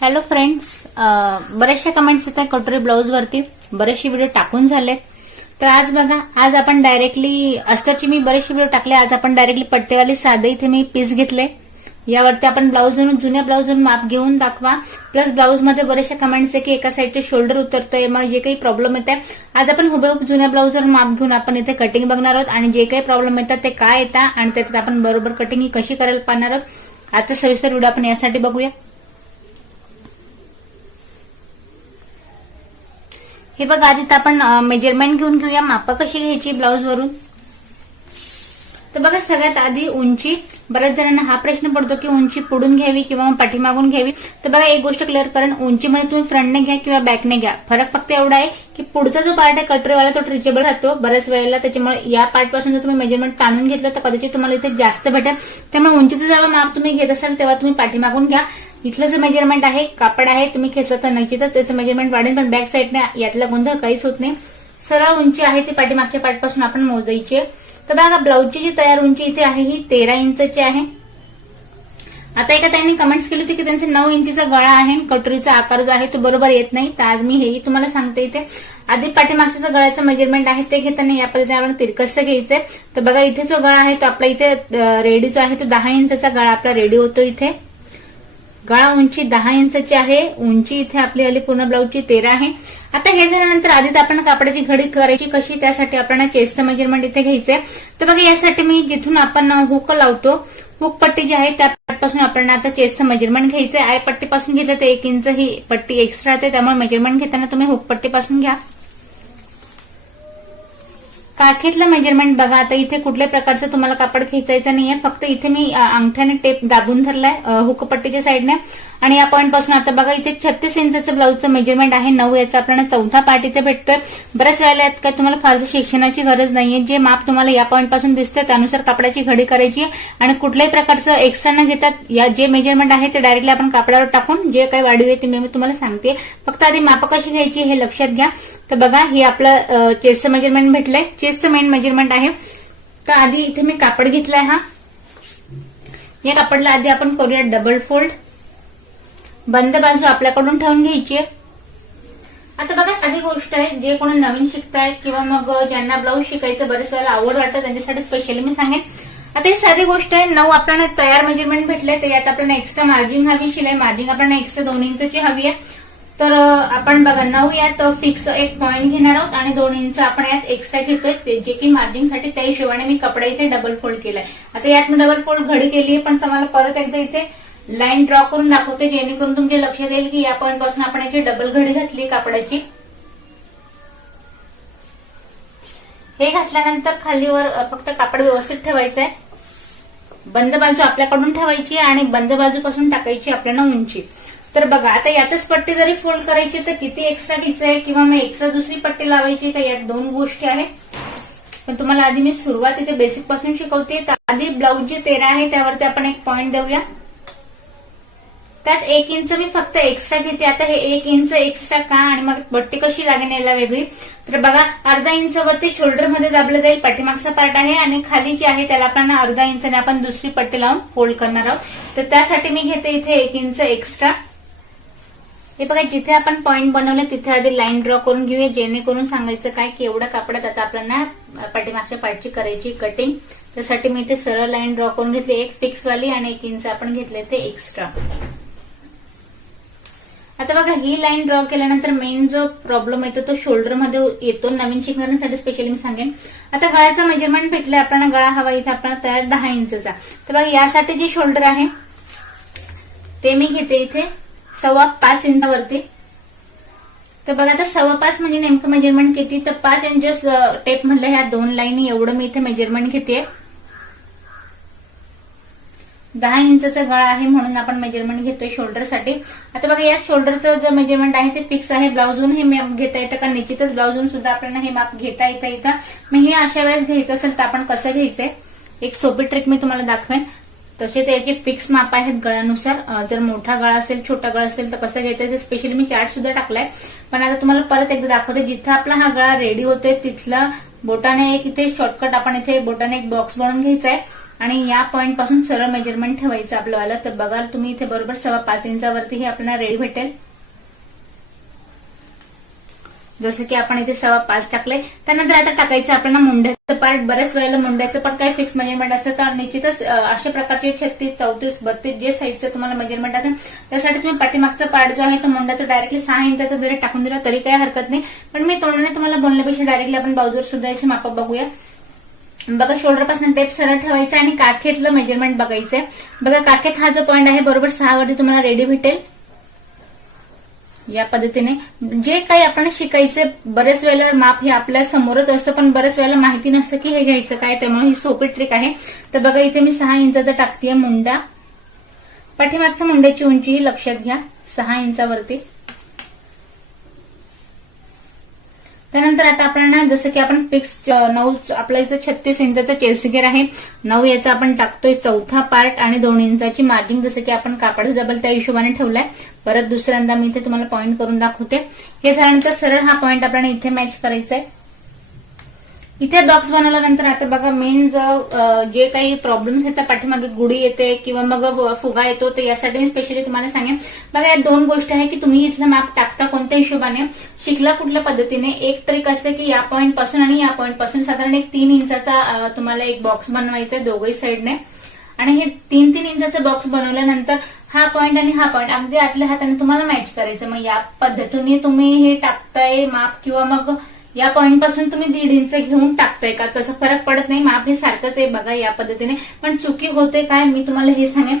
Hello friends, बरेचशा comments येतात कटोरी blouse वरती. बरेचसे व्हिडिओ टाकून झाले. तर आज बघा, आज आपण डायरेक्टली अस्तरची मी बरेचसे व्हिडिओ टाकले. आज आपण डायरेक्टली पट्टेवाली साधे इथे मी पीस घेतले. यावरती आपण ब्लाऊजवरून जुन्या ब्लाऊजवरून माप घेऊन दाखवा. प्लस ब्लाऊज मध्ये बरेचशा कमेंट्स आहे की एका साईडचे शोल्डर उतरतंय, मग जे काही प्रॉब्लेम येत आहे आज आपण हुबेहूब जुन्या ब्लाऊजवर माप घेऊन आपण इथे कटिंग बघणार आहोत. आणि जे काही प्रॉब्लेम येतात ते काय येतात आणि त्याच्यात आपण बरोबर कटिंग ही कशी करायला पाहणार आहोत. आजचा सविस्तर व्हिडिओ आपण यासाठी बघूया. हे बघा, आधी आपण मेजरमेंट घेऊन घेऊया माप कशी घ्यायची ब्लाऊज वरून. तर बघा, सगळ्यात आधी उंची. बऱ्याच जणांना हा प्रश्न पडतो की उंची पुढून घ्यावी किंवा पाठीमागून घ्यावी. तर बघा, एक गोष्ट क्लिअर करा, उंचीमध्ये तुम्ही फ्रंटने घ्या किंवा बॅकने घ्या. फरक फक्त एवढा आहे की पुढचा जो पार्ट आहे कटोरीवाला तो ट्रिचेबल राहतो बऱ्याच वेळेला. त्याच्यामुळे या पार्ट पासून जर तुम्ही मेजरमेंट ताणून घेतलं तर कदाचित तुम्हाला इथे जास्त भेटेल. त्यामुळे उंचीचं जेव्हा माप तुम्ही घेत असाल तेव्हा तुम्ही पाठीमागून घ्या. इथलं जे मेजरमेंट आहे, कापड आहे, तुम्ही खेचलं तर नक्कीच याचं मेजरमेंट वाढेल. पण बॅक साईडने यातला गोंधळ काहीच होत नाही. सरळ उंची आहे ती पाठीमागच्या पार्टपासून आपण मोजायची. तर बघा, ब्लाऊजची जी तयार उंची इथे आहे ही 13 इंचची आहे. आता एका त्यांनी कमेंट्स केली होती की त्यांचा 9 इंचीचा गळा आहे, कटोरीचा आकार जो आहे तो बरोबर येत नाही. तर आज मी हेही तुम्हाला सांगते. इथे आधी पाठीमागचा गळ्याचं मेजरमेंट आहे ते घेताना या पद्धतीने आपण तिरकस घ्यायचंय. तर बघा, इथे जो गळा आहे तो आपला इथे रेडी जो आहे तो 10 इंचचा गळा आपला रेडी होतो. इथे गळा उंची 10 इंचची आहे. उंची इथे आपली आली पूर्ण ब्लाऊजची 13 आहे. आता हे झाल्यानंतर आधीच आपण कापडाची घडी करायची कशी, त्यासाठी आपल्याला चेस्टचं मेजरमेंट इथे घ्यायचंय. तर बघा, यासाठी मी जिथून आपण हुक लावतो, हुक पट्टी जी आहे त्या पासून आपल्याला आता चेस्टचं मेजरमेंट घ्यायचंय. आय पट्टीपासून घेतलं तर 1 इंच ही पट्टी एक्स्ट्रा येते. त्यामुळे मेजरमेंट घेताना तुम्ही हुक पट्टीपासून घ्या. काठीतलं मेजरमेंट बघा, आता इथे कुठल्याही प्रकारचं तुम्हाला कापड खेचायचं नाहीये. फक्त इथे मी अंगठ्याने टेप दाबून धरलाय हुकपट्टीच्या साईडने. आणि या पॉईंट पासून आता बघा, इथे 36 इंचचं ब्लाऊजचं मेजरमेंट आहे. 9 याचा आपल्याला चौथा पार्ट इथे भेटतोय. बऱ्याच वेळेला यात काय तुम्हाला फारसं शिक्षणाची गरज नाहीये. जे माप तुम्हाला या पॉईंट पासून दिसते त्यानुसार कापडाची घडी करायची. आणि कुठल्याही प्रकारचं एक्स्ट्रा न घेतात या जे मेजरमेंट आहे ते डायरेक्टली आपण कापडावर टाकून जे काही वाढीव आहे ते मी तुम्हाला सांगते. फक्त आधी माप कशी घ्यायची हे लक्षात घ्या. तर बघा, हे आपलं चेस्टचं मेजरमेंट भेटलंय. चेस्टचं मेन मेजरमेंट आहे. तर आधी इथे मी कापड घेतलाय. हा या कापडला आधी आपण करूया डबल फोल्ड. बंद बाजू आपल्याकडून ठेवून घ्यायची. आता बघा, साधी गोष्ट आहे. जे कोणी नवीन शिकतायत किंवा मग ज्यांना ब्लाऊज शिकायचं बरेच वेळेला आवड वाटतं त्यांच्यासाठी स्पेशली मी सांगेन. आता ही साधी गोष्ट आहे. 9 आपल्याला तयार मेजरमेंट भेटले. तर यात आपल्याला एक्स्ट्रा मार्जिन हवी, शिलाई मार्जिन आपल्याला एक्स्ट्रा 2 इंचची हवी आहे. तर आपण बघा, 9 यात फिक्स एक पॉईंट घेणार आहोत आणि 2 इंच आपण यात एक्स्ट्रा घेतोय जे की मार्जिनसाठी. त्या हिशोबाने मी कपडा इथे डबल फोल्ड केलाय. आता यात मी डबल फोल्ड घडी केली, पण तुम्हाला परत एकदा इथे लाईन ड्रॉ करून दाखवते जेणेकरून तुमच्या लक्षात येईल की या पॉईंट पासून आपण याची डबल घडी घातली कापडाची. हे घातल्यानंतर खालीवर फक्त कापड व्यवस्थित ठेवायचं आहे. बंद बाजू आपल्याकडून ठेवायची आणि बंद बाजूपासून टाकायची आपल्याला उंची. तर बघा, आता यातच पट्टी जरी फोल्ड करायची तर किती एक्स्ट्रा घ्यायचंय किंवा मग एक्स्ट्रा दुसरी पट्टी लावायची का, यात 2 गोष्टी आहेत. पण तुम्हाला आधी मी सुरुवात इथे बेसिक पासून शिकवते. तर आधी ब्लाऊज जी 13 आहे त्यावरती आपण एक पॉईंट देऊया. त्यात 1 इंच मी फक्त एक्स्ट्रा घेते. आता हे 1 इंच एक्स्ट्रा का आणि मग पट्टी कशी लागेल याला वेगळी. तर बघा, अर्धा इंच वरती शोल्डर मध्ये दाबलं जाईल. पाठीमागचा पार्ट आहे आणि खाली जे आहे त्याला आपण अर्धा इंचाने आपण दुसरी पट्टी लावून फोल्ड करणार आहोत. तर त्यासाठी मी घेते इथे 1 इंच एक्स्ट्रा. हे बघा, जिथे आपण पॉईंट बनवले तिथे आधी लाईन ड्रॉ करून घेऊया जेणेकरून सांगायचं काय की एवढ्या कापडात आता आपल्याला पाठीमागच्या पार्टची करायची कटिंग. त्यासाठी मी इथे सरळ लाईन ड्रॉ करून घेतली, एक फिक्स वाली आणि 1 इंच आपण घेतले ते एक्स्ट्रा. आता बघा, ही लाईन ड्रॉ केल्यानंतर मेन जो प्रॉब्लेम येतो तो शोल्डर मध्ये येतो. नवीन शिकणाऱ्यांसाठी स्पेशली मी सांगेन. आता गळ्याचा मेजरमेंट भेटलाय आपल्याला. गळा हवा इथे आपल्याला तयार 10 इंचचा. तर बघा, यासाठी जे शोल्डर आहे ते मी घेते इथे 5.25 इंचावरती. तर बघा, आता 5.25 म्हणजे नेमकं मेजरमेंट किती, तर 5 इंचेस टेप मधल्या ह्या 2 लाईनी एवढं मी इथे मेजरमेंट घेते. 10 इंचचा गळा आहे म्हणून आपण मेजरमेंट घेतोय शोल्डरसाठी. आता बघा, या शोल्डरचं जे मेजरमेंट आहे ते फिक्स आहे. ब्लाऊजून हे माप घेता येतं का, निश्चितच ब्लाऊजून सुद्धा आपल्याला हे माप घेता येतं का. मग हे अशा वेळेस घ्यायचं असेल तर आपण कसं घ्यायचंय एक सोपी ट्रिक मी तुम्हाला दाखवेन. तसे त्याचे फिक्स माप आहेत गळ्यानुसार. जर मोठा गळा असेल, छोटा गळा असेल तर कसं घ्यायचं स्पेशली मी चार्ट सुद्धा टाकलाय. पण आता तुम्हाला परत एकदा दाखवते. जिथं आपला हा गळा रेडी होतोय तिथला बोटाने एक इथे शॉर्टकट आपण इथे बोटाने एक बॉक्स बनवून घ्यायचा आहे. आणि या पॉइंट पासून सरळ मेजरमेंट ठेवायचं आपलं वाला. तर बघा तुम्ही इथे बरोबर 5.25 इंचावरती हे आपल्याला रेडी भेटेल. जसं की आपण इथे 5.25 टाकले. त्यानंतर आता टाकायचं आपल्याला मुंड्याचं पार्ट. बऱ्याच वेळेला मुंड्याचं पार्ट काही फिक्स मेजरमेंट असतं, तर निश्चितच अशा प्रकारचे 36, 34, 32 जे साईजचं तुम्हाला मेजरमेंट असेल त्यासाठी तुम्ही पाठीमागचा पार्ट जो आहे तो मुंड्याचा डायरेक्टली 6 इंचाचा जरी टाकून दिला तरी काही हरकत नाही. पण मी तोंडाने तुम्हाला बोलण्यापेक्षा डायरेक्टली आपण बाजूवर सुद्धा याचे माप बघूया. बघा शोल्डर पासून टेप सरळ ठेवायचा आणि काखेतलं मेजरमेंट बघायचंय. बघा काखेत हा जो पॉइंट आहे बरोबर 6 वरती तुम्हाला रेडी भेटेल. या पद्धतीने जे काही आपण शिकायचे बरेच वेळेला माप हे आपल्या समोरच असतं, पण बरेच वेळेला माहिती नसतं की हे घ्यायचं काय, त्यामुळे ही सोपी ट्रिक आहे. तर बघा इथे मी 6 इंचाचा टाकतेय मुंडा. पाठीमागच्या मुंड्याची उंची ही लक्षात घ्या 6 इंचावरती. त्यानंतर आता आपल्याला जसं की आपण फिक्स 9 आपल्या इथं 36 इंचाचा चेस्ट घेर आहे. 9 याचा आपण टाकतोय चौथा पार्ट आणि 2 इंचाची मार्जिंग जसं की आपण कापड डबल त्या हिशोबाने ठेवलाय. परत दुसऱ्यांदा मी इथे तुम्हाला पॉइंट करून दाखवते. हे झाल्यानंतर सरळ हा पॉइंट आपल्याला इथे मॅच करायचा आहे. इथे बॉक्स बनवल्यानंतर आता बघा मेन जे काही प्रॉब्लेम्स येतात पाठीमागे गुढी येते किंवा मग फुगा येतो, तर यासाठी मी स्पेशली तुम्हाला सांगेन. बघा या 2 गोष्टी आहे की तुम्ही इथलं माप टाकता कोणत्या हिशोबाने, शिकला कुठल्या पद्धतीने. एक ट्रिक असते की या पॉइंट पासून आणि या पॉइंट पासून साधारण एक 3 इंचाचा तुम्हाला एक बॉक्स बनवायचा आहे दोघही साईडने. आणि हे 3-3 इंचाचा बॉक्स बनवल्यानंतर हा पॉइंट आणि हा पॉइंट अगदी आतल्या हाताने तुम्हाला मॅच करायचं. मग या पद्धतीने तुम्ही हे टाकताय माप किंवा मग या पॉइंट पासून तुम्ही 1.5 इंच घेऊन टाकताय का, तसं फरक पडत नाही. माप हे सारखंच आहे बघा या पद्धतीने. पण चुकी होते काय मी तुम्हाला हे सांगेन.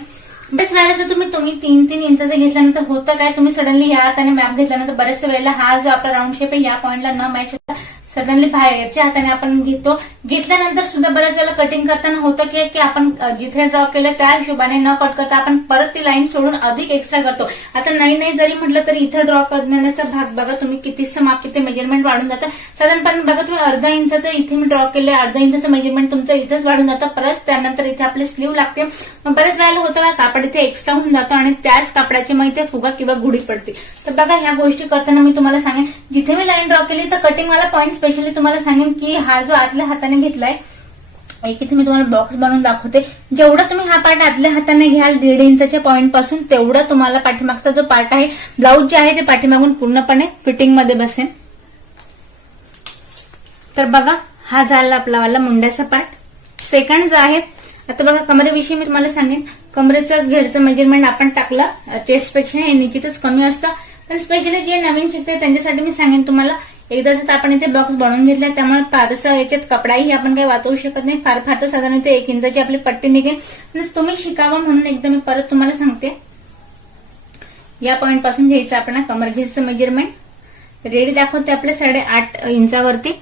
बरेच वेळेला जर तुम्ही 3-3 इंचाचं घेतल्यानंतर होतं काय, तुम्ही सडनली या हाताने मॅप घेतल्यानंतर बऱ्याच वेळेला हा जो आपला राऊंड शेप आहे या पॉइंटला न मॅच होता सडनली बाहेरच्या हाताने आपण घेतल्यानंतर सुद्धा बऱ्याच वेळेला कटिंग करताना होतं की आपण जिथे ड्रॉ केलं त्या हिशोबाने न कट करता आपण परत ती लाईन सोडून अधिक एक्स्ट्रा करतो. आता नाही जरी म्हटलं तरी इथे ड्रॉ करण्याचा भाग बघा तुम्ही कितीचं माप तिथे मेजरमेंट वाढून जातं. साधारणपणे बघा तुम्ही अर्धा इंचाचं इथे मी ड्रॉ केलं, अर्धा इंचाचं मेजरमेंट तुमचं इथेच वाढून जातं. परत त्यानंतर इथे आपली स्लीव लागते. मग बऱ्याच वेळेला होतं का कापड इथे एक्स्ट्रा होऊन जातं आणि त्याच कापडाची मग इथे फुगा किंवा गुढी पडते. तर बघा ह्या गोष्टी करताना मी तुम्हाला सांगेन जिथे मी लाईन ड्रॉ केली तर कटिंग वाला पॉईंट स्पेशली तुम्हाला सांगेन की हा जो आतल्या हाताने घेतलाय एक इथे मी तुम्हाला बॉक्स बनवून दाखवते. जेवढा तुम्ही हा पार्ट आतल्या हाताने घ्याल 1.5 इंचाच्या पॉईंट पासून तेवढा तुम्हाला पाठीमागचा जो पार्ट आहे ब्लाऊज जे आहे ते पाठीमागून पूर्णपणे फिटिंग मध्ये बसेल. तर बघा हा झाला आपला वाला मुंड्याचा पार्ट. सेकंड जो आहे आता बघा कमरेविषयी मी तुम्हाला सांगेन. कमरेचं घेरचं मेजरमेंट आपण टाकलं चेस्ट पेक्षा हे निश्चितच कमी असतं, पण स्पेशली जे नवीन शिकते त्यांच्यासाठी मी सांगेन तुम्हाला एकदाच आपण इथे बॉक्स बनवून घेतला त्यामुळे फारसं याच्यात कपडाही आपण काही वाचवू शकत नाही. फार तर साधारण इथे 1 इंचाची आपली पट्टी निघेल. तुम्ही शिकावं म्हणून एकदा मी परत तुम्हाला सांगते. या पॉइंट पासून घ्यायचं आपण कमर घेरचं मेजरमेंट रेडी दाखवते आपल्या 8.5 इंचावरती.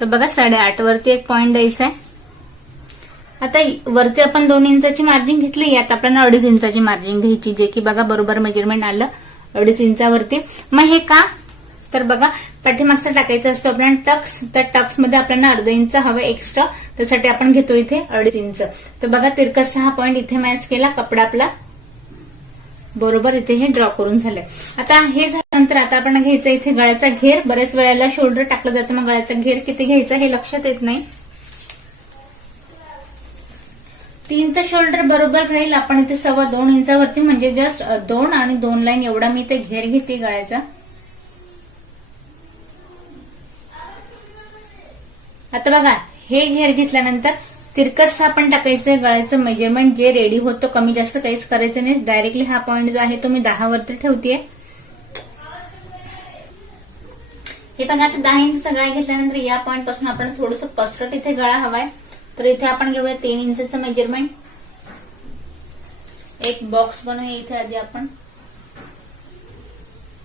तर बघा 8.5 वरती एक पॉइंट द्यायचा आहे. आता वरती आपण 2 इंचाची मार्जिन घेतली, यात आपल्याला 2.5 इंचाची मार्जिन घ्यायची, जे की बघा बरोबर मेजरमेंट आलं 2.5 इंचावरती. मग हे का तर बघा पाठीमागचा टाकायचा असतो आपल्याला टक्स, तर टक्स मध्ये आपल्याला 1/2 इंच हवं एक्स्ट्रा, त्यासाठी आपण घेतो इथे 2.5 इंच. तर बघा तिरकसचा हा पॉइंट इथे मॅच केला, कपडा आपला बरोबर इथे हे ड्रॉ करून झालंय. आता हे झाल्यानंतर आता आपण घ्यायचं इथे गळ्याचा घेर. बरेच वेळेला शोल्डर टाकलं जातं, मग गळ्याचा घेर किती घ्यायचा हे लक्षात येत नाही. 3चं शोल्डर बरोबर राहील आपण इथे 2.25 इंचावरती, म्हणजे जस्ट 2 आणि 2 लाईन एवढा मी इथे घेर घेते गळ्याचा. आता बघा हे घेर घेतल्यानंतर तिरकस आपण टाकायचंय गळ्याचं मेजरमेंट जे रेडी होतं. कमी जास्त काहीच करायचं नाही. डायरेक्टली हा पॉइंट जो आहे तो मी 10 वरती ठेवतेय. हे बघा आता 10 इंचचा गळा घेतल्यानंतर या पॉइंट पासून आपण थोडंसं पसरट इथे गळा हवाय, तर इथे आपण घेऊया 3 इंचचं मेजरमेंट. एक बॉक्स बनवूया इथे आधी आपण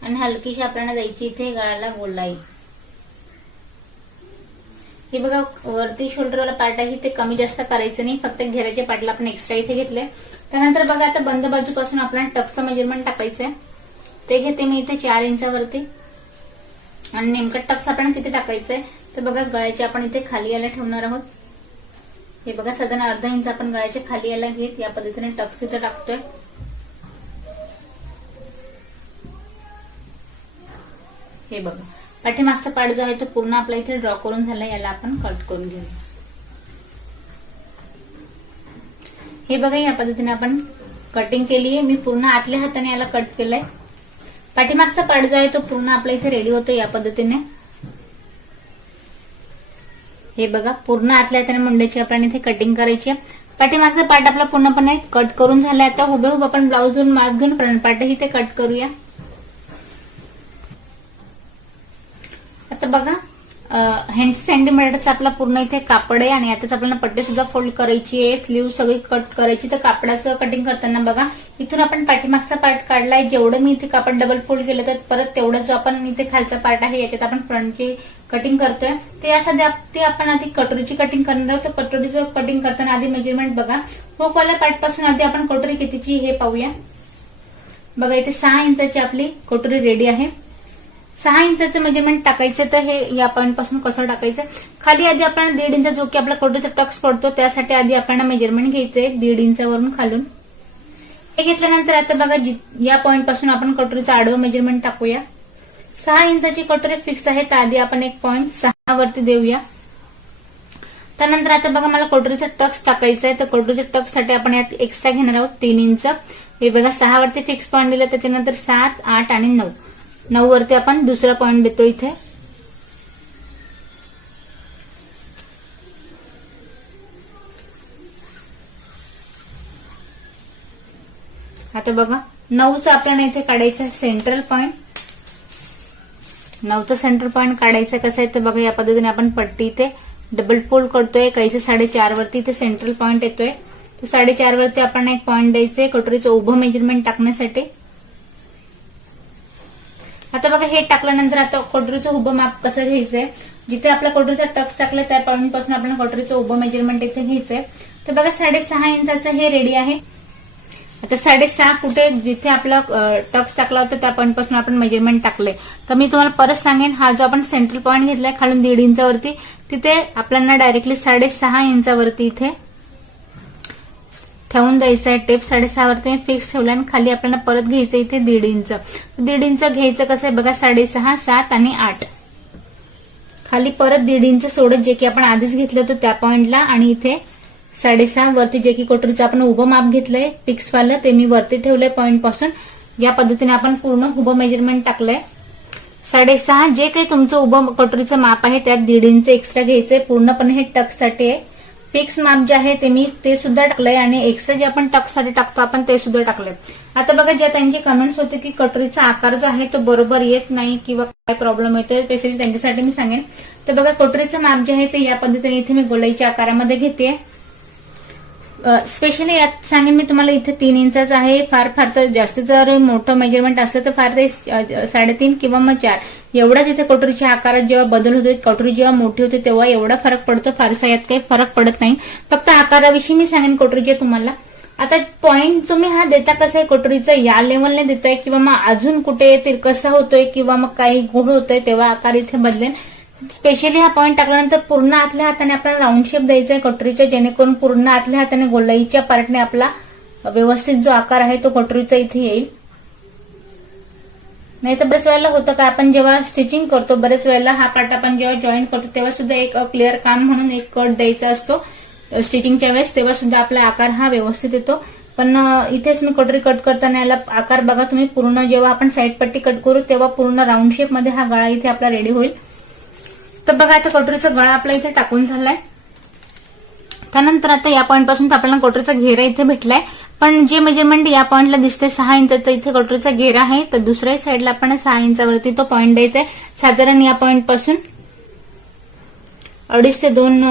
आणि हलकीशी आपल्याला द्यायची इथे गळ्याला गोलाई. हे बघा वरती शोल्डरवाला पार्ट आहे ते कमी जास्त करायचं नाही, फक्त घेराच्या पार्टला आपण एक्स्ट्रा इथे घेतले. त्यानंतर बघा आता बंद बाजूपासून आपल्याला टक्सचं मेजरमेंट टाकायचंय, ते घेते मी इथे 4 इंचावरती. आणि नेमकं टक्स आपण किती टाकायचंय तर बघा गळ्याचे आपण इथे खाली यायला ठेवणार आहोत. हे बघा साधारण 1/2 इंच आपण गळ्याच्या खाली यायला घेत या पद्धतीने टक्स इथे टाकतोय. हे बघा पाठीमागचा पार्ट जो आहे तो पूर्ण आपला इथे ड्रॉ करून झाला, याला आपण कट करून घेऊ. हे बघा या पद्धतीने आपण कटिंग केली आहे. मी पूर्ण आतल्या हाताने याला कट केलंय. पाठीमागचा पार्ट जो आहे तो पूर्ण आपला इथे रेडी होतो या पद्धतीने. हे बघा पूर्ण आतल्या हाताने मुंड्याची आपण इथे कटिंग करायची आहे. पाठीमागचा पार्ट आपला पूर्णपणे कट करून झालाय. आता हुबेहूब आपण ब्लाऊजवरून मार्क घेऊन फ्रंट पार्टही इथे कट करूया. आता बघा 80 सेंटीमीटरचा आपला पूर्ण इथे कापड आहे आणि यातच आपल्याला पट्टी सुद्धा फोल्ड करायची आहे. स्लीव सगळी कट करायची. तर कापडाचं कटिंग करताना बघा इथून आपण पाठीमागचा पार्ट काढलाय. जेवढं मी इथे कापड डबल फोल्ड केलं तर परत तेवढं जो आपण इथे खालचा पार्ट आहे याच्यात आपण फ्रंटची कटिंग करतोय. ते यासाठी आपण आधी कटोरीची कटिंग करणार आहोत. तर कटोरीचं कटिंग करताना आधी मेजरमेंट बघा. हुकवाल्या पार्ट पासून आधी आपण कटोरी कितीची हे पाहूया. बघा इथे 6 इंचाची आपली कटोरी रेडी आहे. 6 इंचाचं मेजरमेंट टाकायचं. तर हे या पॉईंट पासून कसं टाकायचं, खाली आधी आपण 1.5 इंच जो की आपला कटोरीचा टक्स पडतो त्यासाठी आधी आपल्याला मेजरमेंट घ्यायचंय 1.5 इंचावरून खालून. हे घेतल्यानंतर आता बघा या पॉईंट पासून आपण कटोरीचं आडवं मेजरमेंट टाकूया. 6 इंचाची कटोरी फिक्स आहे तर आधी आपण एक पॉईंट 6 वरती देऊया. त्यानंतर आता बघा मला कटोरीचा टक्स टाकायचा आहे. तर कटोरीच्या टक्स साठी आपण यात एक्स्ट्रा घेणार आहोत 3 इंच. हे बघा 6 वरती फिक्स पॉईंट दिला. त्याच्यानंतर 7, 8 आणि 9. 9 वरती आपण दुसरा पॉईंट देतो इथे. आता बघा 9चा आपल्याला इथे काढायचा सेंट्रल पॉईंट. 9चा सेंट्रल पॉईंट काढायचा कसं आहे तर बघा या पद्धतीने आपण पट्टी इथे डबल फोल्ड करतोय. काहीचे 4.5 वरती इथे सेंट्रल पॉईंट येतोय. तर 4.5 वरती आपण एक पॉईंट द्यायचंय कटोरीचं उभं मेजरमेंट टाकण्यासाठी. आता बघा हे टाकल्यानंतर आता कटोरीचं उभं माप कसं घ्यायचंय, जिथे आपला कटोरीचा टक्स टाकला त्या पॉईंट पासून आपण कटोरीचं उभं मेजरमेंट इथे घ्यायचंय. तर बघा 6.5 इंचाचं हे रेडी आहे. आता 6.5 कुठे जिथे आपला टक्स टाकला होता त्या पॉईंट पासून आपण मेजरमेंट टाकलंय. तर मी तुम्हाला परत सांगेन, हा जो आपण सेंट्रल पॉईंट घेतलाय खालून 1.5 इंचावरती तिथे आपल्याला डायरेक्टली 6.5 इंचावरती इथे ठेवून द्यायचं आहे. टेप 6.5 वरती मी फिक्स ठेवला आणि खाली आपल्याला परत घ्यायचं इथे 1.5 इंच. 1.5 इंच घ्यायचं कसं आहे बघा 6.5, 7 आणि 8. खाली परत 1.5 इंच सोडत जे की आपण आधीच घेतलं होतं त्या पॉईंटला आणि इथे 6.5 वरती जे की कटोरीचं आपण उभं माप घेतलंय फिक्स वालं ते मी वरती ठेवलंय पॉईंट पासून. या पद्धतीने आपण पूर्ण उभं मेजरमेंट टाकलंय. 6.5 जे काही तुमचं उभं कटोरीचं माप आहे त्यात 1.5 इंच एक्स्ट्रा घ्यायचंय. पूर्णपणे हे टक्ससाठी आहे. फिक्स माप जे आहे ते मी ते सुद्धा टाकलंय आणि एक्स्ट्रा जे आपण टक्ससाठी टाकतो आपण ते सुद्धा टाकलंय. आता बघा ज्या त्यांचे कमेंट्स होते की कटोरीचा आकार जो आहे तो बरोबर येत नाही किंवा काय प्रॉब्लेम येतोय स्पेशली त्यांच्यासाठी मी सांगेन. तर बघा कटोरीचं माप जे आहे ते या पद्धतीने इथे मी गोलाईच्या आकारामध्ये घेते. स्पेशली यात सांगेन मी तुम्हाला इथे 3 इंचाचं आहे. फार तर जास्त जर मोठं मेजरमेंट असलं तर फार ते 3.5 किंवा मग 4 एवढाच इथे कटोरीच्या आकारात जेव्हा बदल होतो. कटोरी जेव्हा मोठी होते तेव्हा एवढा फरक पडतो. फारसा यात काही फरक पडत नाही. फक्त आकाराविषयी मी सांगेन कटोरीचे तुम्हाला. आता पॉईंट तुम्ही हा देता कसं आहे कटोरीचं या लेवलने देताय किंवा मग अजून कुठे तिरकसा होतोय किंवा मग काही गुढ होतोय तेव्हा आकार इथे बदलेन. स्पेशली हा पॉईंट टाकल्यानंतर पूर्ण आतल्या हाताने आपल्याला राऊंड शेप द्यायचा आहे कटोरीच्या, जेणेकरून पूर्ण आतल्या हाताने गोलाईच्या पार्टने आपला व्यवस्थित जो आकार आहे तो कटोरीचा इथे येईल. नाही तर बरेच वेळेला होतं का आपण जेव्हा स्टिचिंग करतो बरेच वेळेला हा पार्ट आपण जेव्हा जॉईन करतो तेव्हा सुद्धा एक क्लिअर काम म्हणून एक कट द्यायचा असतो स्टिचिंगच्या वेळेस, तेव्हा सुद्धा आपला आकार हा व्यवस्थित येतो. पण इथेच मी कटोरी कट करताना याला आकार बघा तुम्ही पूर्ण जेव्हा आपण साईड पट्टी कट करू तेव्हा पूर्ण राऊंड शेप मध्ये हा गळा इथे आपला रेडी होईल. तर बघा आता कटोरीचा गळा आपला इथे टाकून झालाय. त्यानंतर आता या पॉईंट पासून आपल्याला कटोरीचा घेरा इथे भेटलाय. पण जे मेजरमेंट या पॉईंटला दिसते 6 इंचाचा इथे कटोरीचा घेरा आहे. तर दुसऱ्या साईडला आपण 6 इंचावरती तो पॉईंट द्यायचा आहे. साधारण या पॉईंट पासून 2.5 ते 2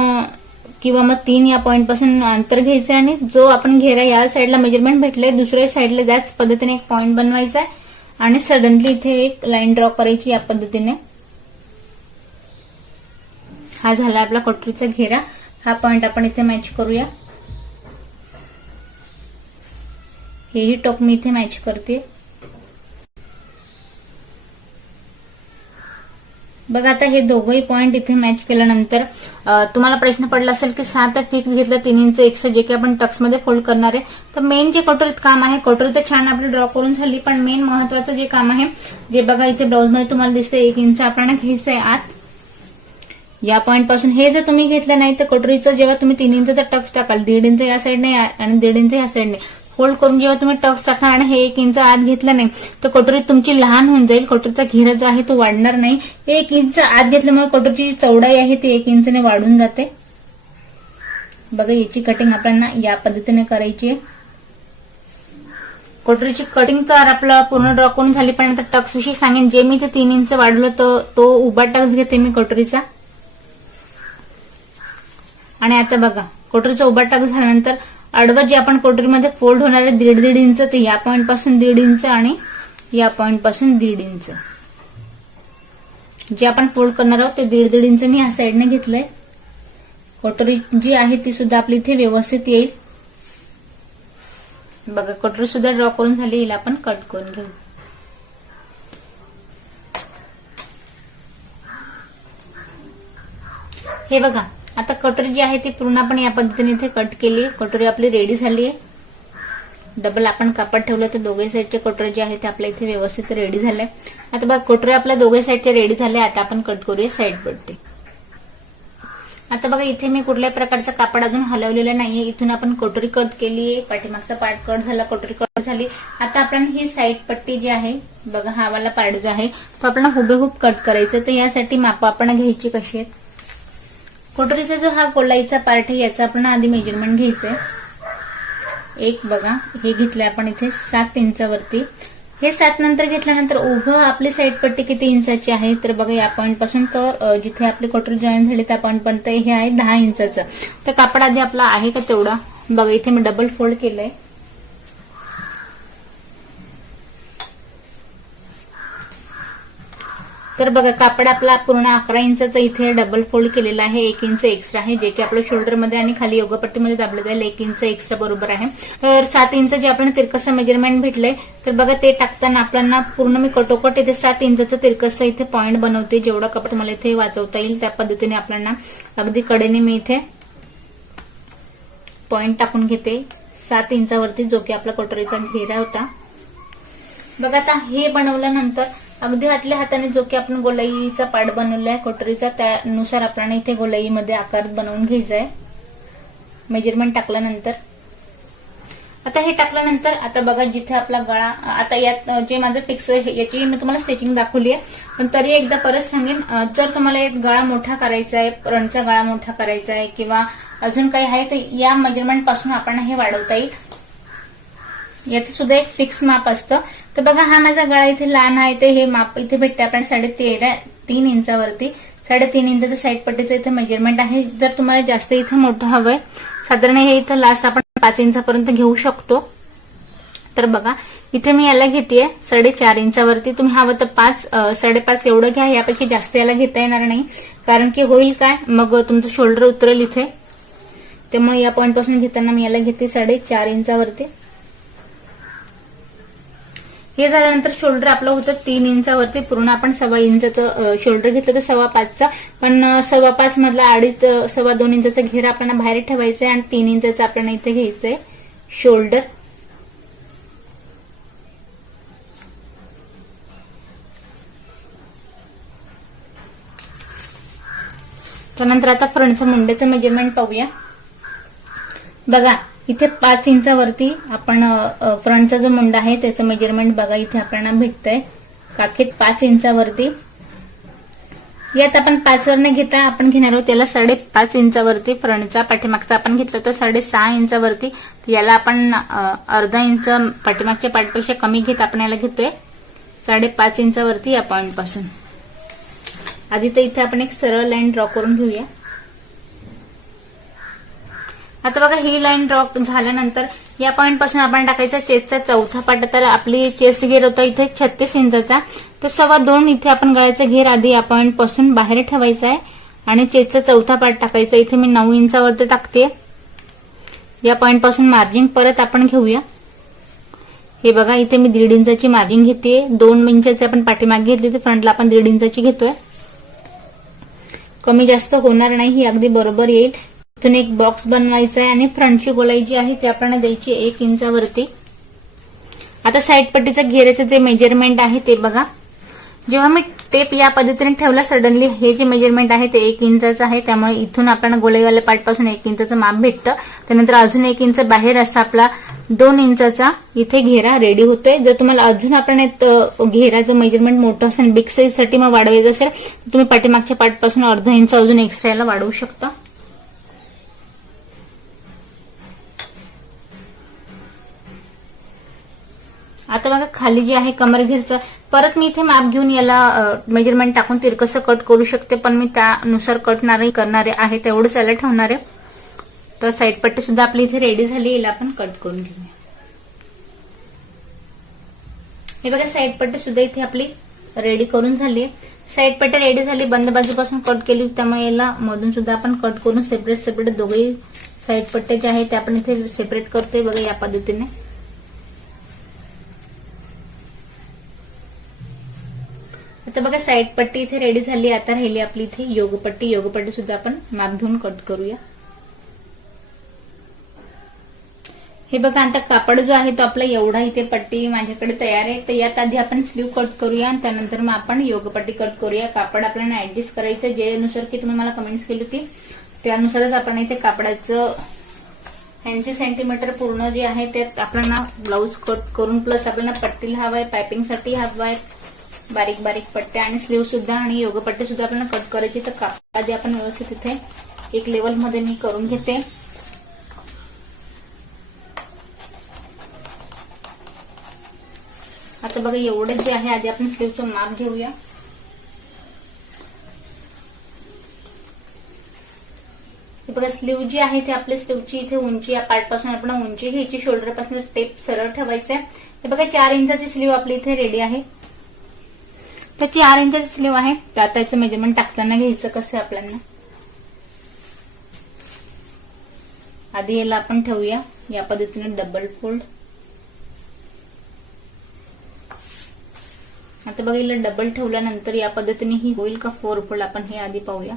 किंवा मग 3 या पॉईंट पासून अंतर घ्यायचं आणि जो आपण घेरा या साईडला मेजरमेंट भेटले दुसऱ्या साईडला त्याच पद्धतीने एक पॉईंट बनवायचा आहे आणि सडनली इथे एक लाईन ड्रॉ करायची या पद्धतीने. हा झाला आपला कटोरीचा घेरा. हा पॉईंट आपण इथे मॅच करूया. हेही टोक मी इथे मॅच करते. बघा आता हे दोघंही पॉईंट इथे मॅच केल्यानंतर तुम्हाला प्रश्न पडला असेल की 7 फिक्स घेतलं 3 इंच एक्स्ट्रा जे की आपण टक्स मध्ये फोल्ड करणार आहे. तर मेन जे कटोरीत काम आहे कटोरी तर छान आपली ड्रॉ करून झाली पण मेन महत्वाचं जे काम आहे जे बघा इथे ब्लाऊज मध्ये तुम्हाला दिसतंय 1 इंच आपल्याला घ्यायचं आहे आत. या पॉईंट पासून हे जर तुम्ही घेतलं नाही तर कटोरीचं जेव्हा तुम्ही 3 इंचचा टक्स टाकाल, 1.5 इंच या साईडने आणि 1.5 इंच या साईडने फोल्ड करून जेव्हा तुम्ही टक्स टाकणार आणि हे 1 इंच आत घेतलं नाही तर कटोरी तुमची लहान होऊन जाईल. कटोरीचा घेरा जो आहे तो वाढणार नाही. 1 इंच आत घेतल्यामुळे कटोरीची चौडाई आहे ती 1 इंचने वाढून जाते. बघा याची कटिंग आपल्याला या पद्धतीने करायची आहे. कटोरीची कटिंग तर आपलं पूर्ण ड्रॉ करून झाली, पण आता टक्स विषयी सांगेन. जे मी ते 3 इंच वाढवलं तो उभा टक्स घेते मी कटोरीचा. आणि आता बघा कटोरीचा उभा टक्स झाल्यानंतर आडवं जे आपण कटोरीमध्ये फोल्ड होणार आहे 1.5 इंच, ते या पॉईंट पासून 1.5 इंच आणि या पॉईंट पासून 1.5 इंच जे आपण फोल्ड करणार आहोत ते 1.5 इंच मी या साईडने घेतलंय. कटोरी जी आहे ती सुद्धा आपली इथे व्यवस्थित येईल. बघा कटोरी सुद्धा ड्रॉ करून झाली, हिला आपण कट करून घेऊ. हे बघा आता कटोरी जी आहे ती पूर्ण आपण या पद्धतीने इथे कट केली. कटोरी आपली रेडी झाली आहे. डबल आपण कापड ठेवलं तर दोघे साईडचे कटोरी जे आहे ते आपल्या इथे व्यवस्थित रेडी झाले. आता बघा कटोरी आपल्या दोघे साईडचे रेडी झाले. आता आपण कट करूया साईड पट्टी. आता बघा इथे मी कुठल्याही प्रकारचं कापड अजून हलवलेलं नाहीये. इथून आपण कटोरी कट केलीये, पाठीमागचा पार्ट कट झाला, कटोरी कट झाली. आता आपण ही साईड पट्टी जी आहे बघा हा वाला पार्ट जो आहे तो आपल्याला हुबेहूब कट करायचा. तर यासाठी माप आपण घ्यायची कशी आहेत. कटोरीचा जो हा गोलाईचा पार्ट आहे याचा आपण आधी मेजरमेंट घ्यायचंय. एक बघा हे घेतलंय आपण इथे 7 इंचावरती. हे 7 नंतर घेतल्यानंतर उभं आपली साईड पट्टी किती इंचाची आहे तर बघा या पॉईंट पासून तर जिथे आपली कटोरी जॉईन झाली त्या पॉईंट पर्यंत हे आहे 10 इंचाचं. तर कापड आधी आपला आहे का तेवढा बघा. इथे मी डबल फोल्ड केलंय. तर बघा कापड आपला पूर्ण 11 इंचाचा इथे डबल फोल्ड केलेला आहे. 1 इंच एक्स्ट्रा आहे जे की आपल्या शोल्डरमध्ये आणि खाली योगपट्टीमध्ये दाबलं जाईल. 1 इंच एक्स्ट्रा बरोबर आहे. तर 7 इंच जे आपण तिरकसं मेजरमेंट भेटलंय तर बघा ते टाकताना आपल्याला पूर्ण मी कटोकट इथे 7 इंचाचं तिरकसं इथे पॉईंट बनवते. जेवढा कापड तुम्हाला इथे वाचवता येईल त्या पद्धतीने आपल्याला अगदी कडेने मी इथे पॉईंट टाकून घेते 7 इंचावरती जो की आपला कटोरीचा घेरा होता. बघा आता हे बनवल्यानंतर अगदी आतल्या हाताने जो की आपण गोलाईचा पार्ट बनवलाय कटोरीचा त्यानुसार आपल्याला इथे गोलाईमध्ये आकार बनवून घ्यायचा आहे मेजरमेंट टाकल्यानंतर. आता हे टाकल्यानंतर आता बघा जिथे आपला गळा आता यात जे माझं फिक्स याची मी तुम्हाला स्टिचिंग दाखवली आहे, पण तरी एकदा परत सांगेन जर तुम्हाला एक गळा मोठा करायचा आहे, फ्रंटचा गळा मोठा करायचा आहे किंवा अजून काही आहे तर या मेजरमेंट पासून आपण हे वाढवता येईल. याचं सुद्धा एक फिक्स माप असतं. तर बघा हा माझा गळा इथे लहान आहे ते हे माप इथे भेटते आपण 3.5 इंचावरती. 3.5 इंचाचं साईड पट्टीचं इथे मेजरमेंट आहे. जर तुम्हाला जास्त इथे मोठं हवंय साधारण हे इथं लास्ट आपण 5 इंचापर्यंत घेऊ शकतो. तर बघा इथे मी याला घेतेय 4.5 इंचावरती. तुम्ही हवं तर 5-5.5 एवढं घ्या. यापेक्षा जास्त याला घेता येणार नाही कारण की होईल काय मग तुमचं शोल्डर उतरेल इथे. त्यामुळे या पॉईंट पासून घेताना मी याला घेते 4.5 इंचावरती. हे झाल्यानंतर शोल्डर आपलं होतं 3 इंचावरती. पूर्ण आपण 1.25 इंचाचं शोल्डर घेतलं तर 5.25चा, पण 5.25 मधला 2.5 इंचाचा घेरा आपल्याला बाहेर ठेवायचा आहे आणि 3 इंचाचं आपल्याला इथे घ्यायचंय शोल्डर. त्यानंतर आता फ्रंटचं मुंड्याचं मेजरमेंट पाहूया. बघा इथे 5 इंचावरती आपण फ्रंटचा जो मुंडा आहे त्याचं मेजरमेंट बघा इथे आपल्याला भेटतंय काखेत 5 इंचावरती. यात आपण 5 वर नाही घेता आपण घेणार आहोत त्याला 5.5 इंचावरती. फ्रंटचा पाठीमागचा आपण घेतला तर 6.5 इंचावरती. याला आपण अर्धा इंच पाठीमागच्या पार्टपेक्षा कमी घेत आपण याला घेतोय 5.5 इंचावरती या पॉईंट पासून. आधी तर इथे आपण एक सरळ लाईन ड्रॉ करून घेऊया. आता बघा ही लाईन ड्रॉ झाल्यानंतर या पॉईंट पासून आपण टाकायचा चेस्टचा चौथा पार्ट. तर आपली चेस्ट घेर होता इथे 36 इंचाचा. तर 2.25 इथे आपण गळ्याचा घेर आधी या पॉईंट पासून बाहेर ठेवायचा आहे आणि चेस्टचा चौथा पार्ट टाकायचा. इथे मी 9 इंचावरती टाकते. या पॉईंट पासून मार्जिंग परत आपण घेऊया. हे बघा इथे मी 1.5 इंचाची मार्जिंग घेते. 2 इंचाची आपण पाठीमागे घेतली तर फ्रंटला आपण 1.5 इंचाची घेतोय. कमी जास्त होणार नाही, ही अगदी बरोबर येईल. इथून एक बॉक्स बनवायचा आहे आणि फ्रंटची गोलाई जी आहे ती आपल्याला द्यायची 1 इंचावरती. आता साईड पट्टीचं घेऱ्याचं जे मेजरमेंट आहे ते बघा जेव्हा मी टेप या पद्धतीने ठेवला, सडनली हे जे मेजरमेंट आहे ते 1 इंचाचं आहे, त्यामुळे इथून आपल्याला गोलाईवाल्या पार्ट पासून 1 इंचाचं माप भेटतं. त्यानंतर अजून 1 इंच बाहेर असं आपला 2 इंचाचा इथे घेरा रेडी होतोय. जर तुम्हाला अजून आपण घेराचं मेजरमेंट मोठं असेल, बिग साईज साठी मग वाढवायचं असेल, तुम्ही पाठीमागच्या पार्ट पासून अर्धा इंच अजून एक्स्ट्रा याला वाढवू शकता. आता बघा खाली जे आहे कमरघेरचं, परत मी इथे माप घेऊन याला मेजरमेंट टाकून तिरकसं कट करू शकते, पण मी त्यानुसार करणारे आहे तेवढंच याला ठेवणार आहे. तर साईड पट्टी सुद्धा आपली इथे रेडी झाली, याला आपण कट करून घेऊया. हे बघा साईड पट्टी सुद्धा इथे आपली रेडी करून झाली आहे. साईड पट्टी रेडी झाली, बंद बाजूपासून कट केली, त्यामुळे याला मधून सुद्धा आपण कट करून सेपरेट दोघेही साईड पट्टे जे आहे ते आपण इथे सेपरेट करतोय. बघा या पद्धतीने. आता बघा साईड पट्टी इथे रेडी झाली. आता राहिली आपली इथे योगपट्टी. योगपट्टी सुद्धा आपण माप घेऊन कट करूया. हे बघा आता कापड जो आहे तो आपला एवढा इथे पट्टी माझ्याकडे तयार आहे. तर यात आधी आपण स्लीव कट करूया आणि त्यानंतर मग आपण योगपट्टी कट करूया. कापड आपल्याला ऍडजस्ट करायचं, जेनुसार की तुम्ही मला कमेंट्स केली होती त्यानुसारच आपण इथे कापडाचं 80 सेंटीमीटर पूर्ण जे आहे ते आपल्याला ब्लाऊज कट करून, प्लस आपल्याला पट्टीला हवाय, पायपिंगसाठी हवाय बारीक बारीक पट्ट्या, आणि स्लीव सुद्धा आणि योगपट्टी सुद्धा आपल्याला कट करायची. तर कापड आधी आपण व्यवस्थित इथे एक लेवल मध्ये मी करून घेते. आता बघा एवढं जे आहे आधी आपण स्लीवचं माप घेऊया. हे बघा स्लीव जी आहे ते आपल्या स्लीवची इथे उंची, या पार्ट पासून आपण उंची घ्यायची, शोल्डर पासून टेप सरळ ठेवायचंय. हे बघा 4 इंचाची स्लीव आपली इथे रेडी आहे. तर 4 इंचाची स्लीव आहे. तर आता याचं मेजरमेंट टाकताना घ्यायचं कसं आपल्याला. आधी याला आपण ठेवूया या पद्धतीने डबल फोल्ड. आता बघा याला डबल ठेवल्यानंतर या पद्धतीने ही होईल का 4 फोल्ड आपण हे आधी पाहूया.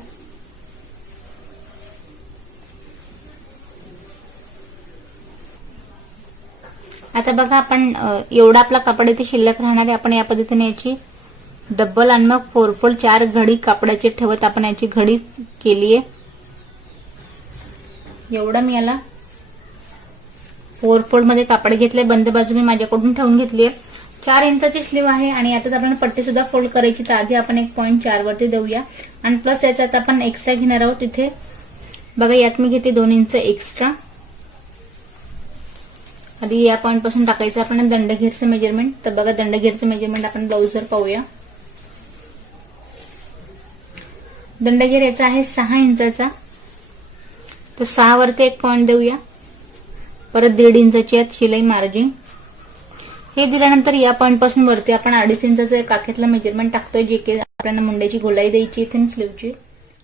आता बघा आपण एवढा आपला कापड इथे शिल्लक राहणार आहे. आपण या पद्धतीने याची डबल आणि मग 4 फोल्ड 4 घडी कापडाची ठेवत आपण याची घडी केलीये. एवढं मी याला 4 फोल्ड मध्ये कापड घेतलंय. बंद बाजू मी माझ्याकडून ठेवून घेतलीये. 4 इंचाची स्लीव आहे आणि यातच आपण पट्टी सुद्धा फोल्ड करायची. तर आधी आपण 1.4 वरती देऊया आणि प्लस याच्यात आपण एक्स्ट्रा घेणार आहोत. इथे बघा यात मी घेते 2 इंच एक्स्ट्रा. आधी या पॉइंट पासून टाकायचं आपण दंडघेरचं मेजरमेंट. तर बघा दंडघेरचं मेजरमेंट आपण ब्लाऊजवर पाहूया. दंडघेर याचा आहे 6 इंचाचा. तर 6 वरती 1 पॉइंट देऊया. परत 1.5 इंचाची यात शिलाई मार्जिन. हे दिल्यानंतर या पॉइंट पासून वरती आपण 2.5 इंचाचं काखेतलं मेजरमेंट टाकतोय, जे की आपल्याला मुंड्याची गोलाई द्यायची इथे स्लीवची.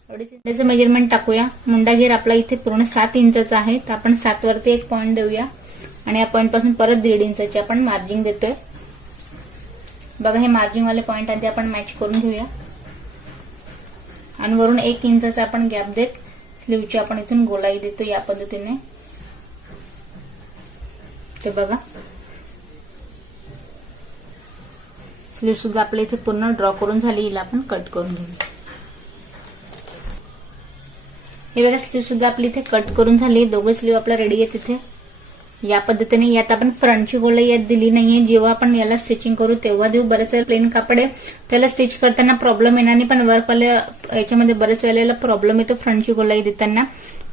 2.5 इंचाचं मेजरमेंट टाकूया. मुंडा घेर आपला इथे पूर्ण 7 इंचाचा आहे. तर आपण 7 वरती 1 पॉइंट देऊया आणि या पॉइंट पासून परत 1.5 इंचाची आपण मार्जिन देतोय. बघा हे मार्जिन वाले पॉइंट आधी आपण मॅच करून घेऊया आणि वरून 1 इंचाचा आपण गॅप देत स्लीवची आपण इथून गोलाई देतो या पद्धतीने. ते बघा स्लीव सुद्धा आपल्या इथे पूर्ण ड्रॉ करून झाली. हिला आपण कट करून घेऊ. हे बघा स्लीव सुद्धा आपली इथे कट करून झाली. दोघं स्लीव आपला रेडी आहे तिथे या पद्धतीने. यात आपण फ्रंटची गोलाई यात दिली नाहीये. जेव्हा आपण याला स्टिचिंग करू तेव्हा देऊ. बरेच वेळा प्लेन कापड आहे त्याला स्टिच करताना प्रॉब्लेम येणार नाही, पण वर्कवाल्या याच्यामध्ये बरेच वेळेला प्रॉब्लेम येतो फ्रंटची गोलाई देताना.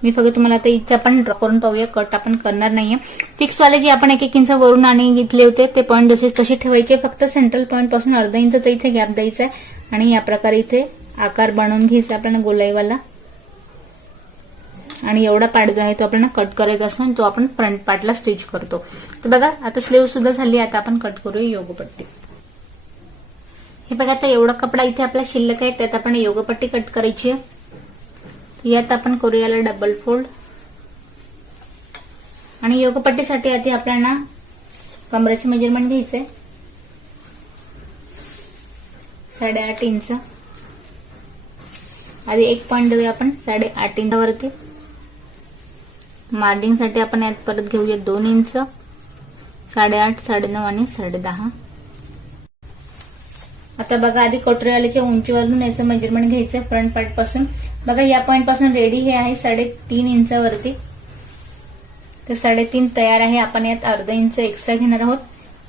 मी फक्त तुम्हाला आता इथे आपण ड्रॉ करून पाहूया. कट आपण करणार नाहीये. फिक्स वाले जे आपण 1 इंच वरून आणि घेतले होते ते पॉईंट तसे ठेवायचे. फक्त सेंट्रल पॉईंट पासून अर्धा इंचचा इथे गॅप द्यायचा आहे आणि या प्रकारे इथे आकार बनवून घ्यायचा आपल्याला गोलाईवाला. आणि एवढा पार्ट जो आहे तो आपल्याला कट करायचा असतो आणि तो आपण फ्रंट पार्टला स्टिच करतो. तर बघा आता स्लीव सुद्धा झाली. आता आपण कट करूया योगपट्टी. हे बघा आता एवढा कपडा इथे आपला शिल्लक आहे, त्यात आपण योगपट्टी कट करायची आहे. यात आपण करूया याला डबल फोल्ड आणि योगपट्टीसाठी आधी आपल्याला कमरेचं मेजरमेंट घ्यायचंय 8.5 इंच. आधी 1 पॉइंट देऊया आपण 8.5 इंचावरती. मार्जिंग साठी आपण यात परत घेऊया 2 इंच, 8.5, 9.5 आणि 10.5. आता बघा आधी कटोरीवाल्याच्या उंचीवरून याचं मेजरमेंट घ्यायचं फ्रंट पार्ट पासून. बघा या पॉइंट पासून रेडी हे आहे 3.5 इंचावरती. तर 3.5 तयार आहे. आपण यात अर्धा इंच एक्स्ट्रा घेणार आहोत.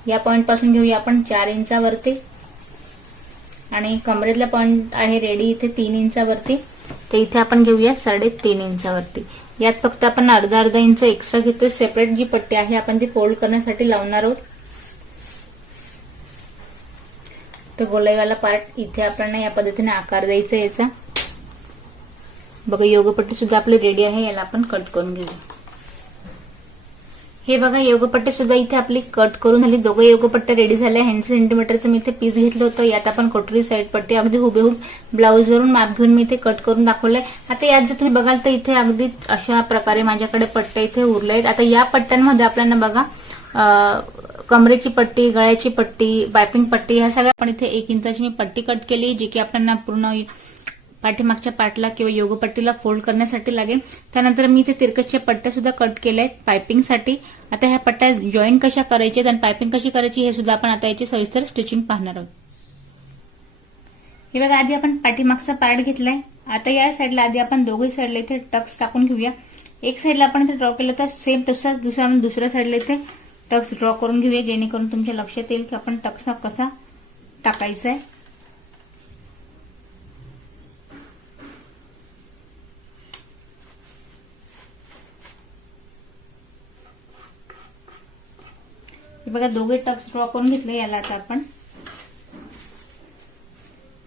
या पॉइंट पासून घेऊया आपण 4 इंचावरती आणि कमरेतला पॉइंट आहे रेडी इथे 3 इंचावरती. तर इथे आपण घेऊया 3.5 इंचावरती. यात फक्त आपण अर्धा इंच एक्स्ट्रा घेतोय. सेपरेट जी पट्टी आहे आपण ती फोल्ड करण्यासाठी लावणार आहोत. तर गोलाईवाला पार्ट इथे आपण या पद्धतीने आकार द्यायचा याचा. बघा योगपट्टी सुद्धा आपली रेडी आहे. याला आपण कट करून घेऊया. हे बघा योगपट्टी सुद्धा इथे आपली कट करून झाली. दोघं योगपट्ट्या रेडी झाल्या. 80 सेंटीमीटरचं मी इथे पीस घेतलं होतं. यात आपण कटोरी साईड पट्टी अगदी हुबेहूब ब्लाऊज वरून माप घेऊन मी इथे कट करून दाखवलंय. आता यात जर तुम्ही बघाल तर इथे अगदी अशा प्रकारे माझ्याकडे पट्ट्या इथे उरल्या आहेत. आता या पट्ट्यांमध्ये आपल्याला बघा कमरेची पट्टी, गळ्याची पट्टी, पायपिंग पट्टी ह्या सगळ्या आपण इथे 1 इंचाची मी पट्टी कट केली, जी की आपल्याला पूर्ण पाठीमागच्या पार्टला किंवा योगपट्टीला फोल्ड करण्यासाठी लागेल. त्यानंतर मी इथे तिरकसच्या पट्ट्या सुद्धा कट केल्या आहेत पायपिंगसाठी. आता ह्या पट्ट्या जॉईन कशा करायच्या आणि पायपिंग कशी करायची हे सुद्धा आपण आता याची सविस्तर स्टिचिंग पाहणार आहोत. हे बघा आधी आपण पाठीमागचा पार्ट घेतलाय. आता या साईडला आधी आपण दोघी साईडला इथे टक्स टाकून घेऊया. एक साईडला आपण इथे ड्रॉ केलं तर सेम तसाच दुसऱ्या साईडला इथे टक्स ड्रॉ करून घेऊया, जेणेकरून तुमच्या लक्षात येईल की आपण टक्स हा कसा टाकायचा आहे. बघा दोघे टक्स ड्रॉ करून घेतले. याला आता आपण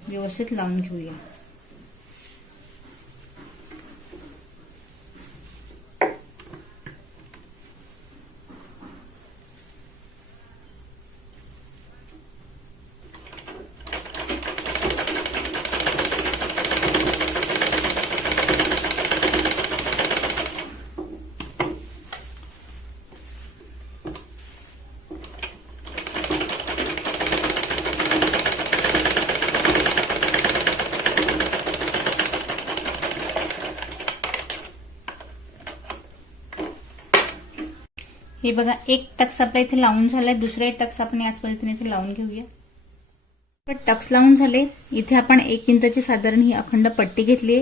व्यवस्थित लावून घेऊया. हे बघा एक टक्स आपल्या इथे लावून झालाय. दुसरा टक्स आपण याच पद्धतीने इथे लावून घेऊया. टक्स लावून झाले. इथे आपण 1 इंचाची साधारण ही अखंड पट्टी घेतली.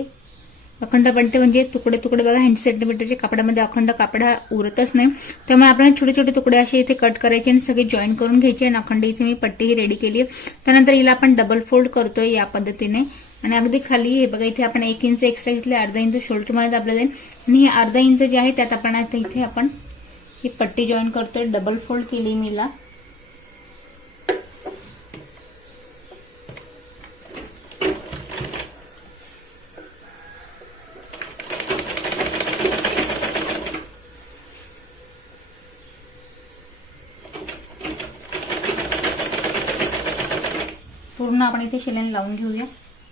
अखंड पट्टी म्हणजे तुकडे तुकडे बघा 80 सेंटीमीटरच्या कापडामध्ये अखंड कापड हा उरतच नाही, त्यामुळे आपण छोटे छोटे तुकडे असे इथे कट करायचे आणि सगळे जॉईन करून घ्यायचे. आणि अखंड इथे मी पट्टी ही रेडी केली आहे. त्यानंतर हिला आपण डबल फोल्ड करतोय या पद्धतीने आणि अगदी खाली हे बघा इथे आपण 1 इंच एक्स्ट्रा घेतले. अर्धा इंच शोल्डरमध्ये दाबला जाईल आणि हे अर्धा इंच जे आहे त्यात आपण आता इथे आपण ही पट्टी जॉईन करतोय. डबल फोल्ड केली मीला. पूर्ण आपण इथे शिलाई लावून घेऊया.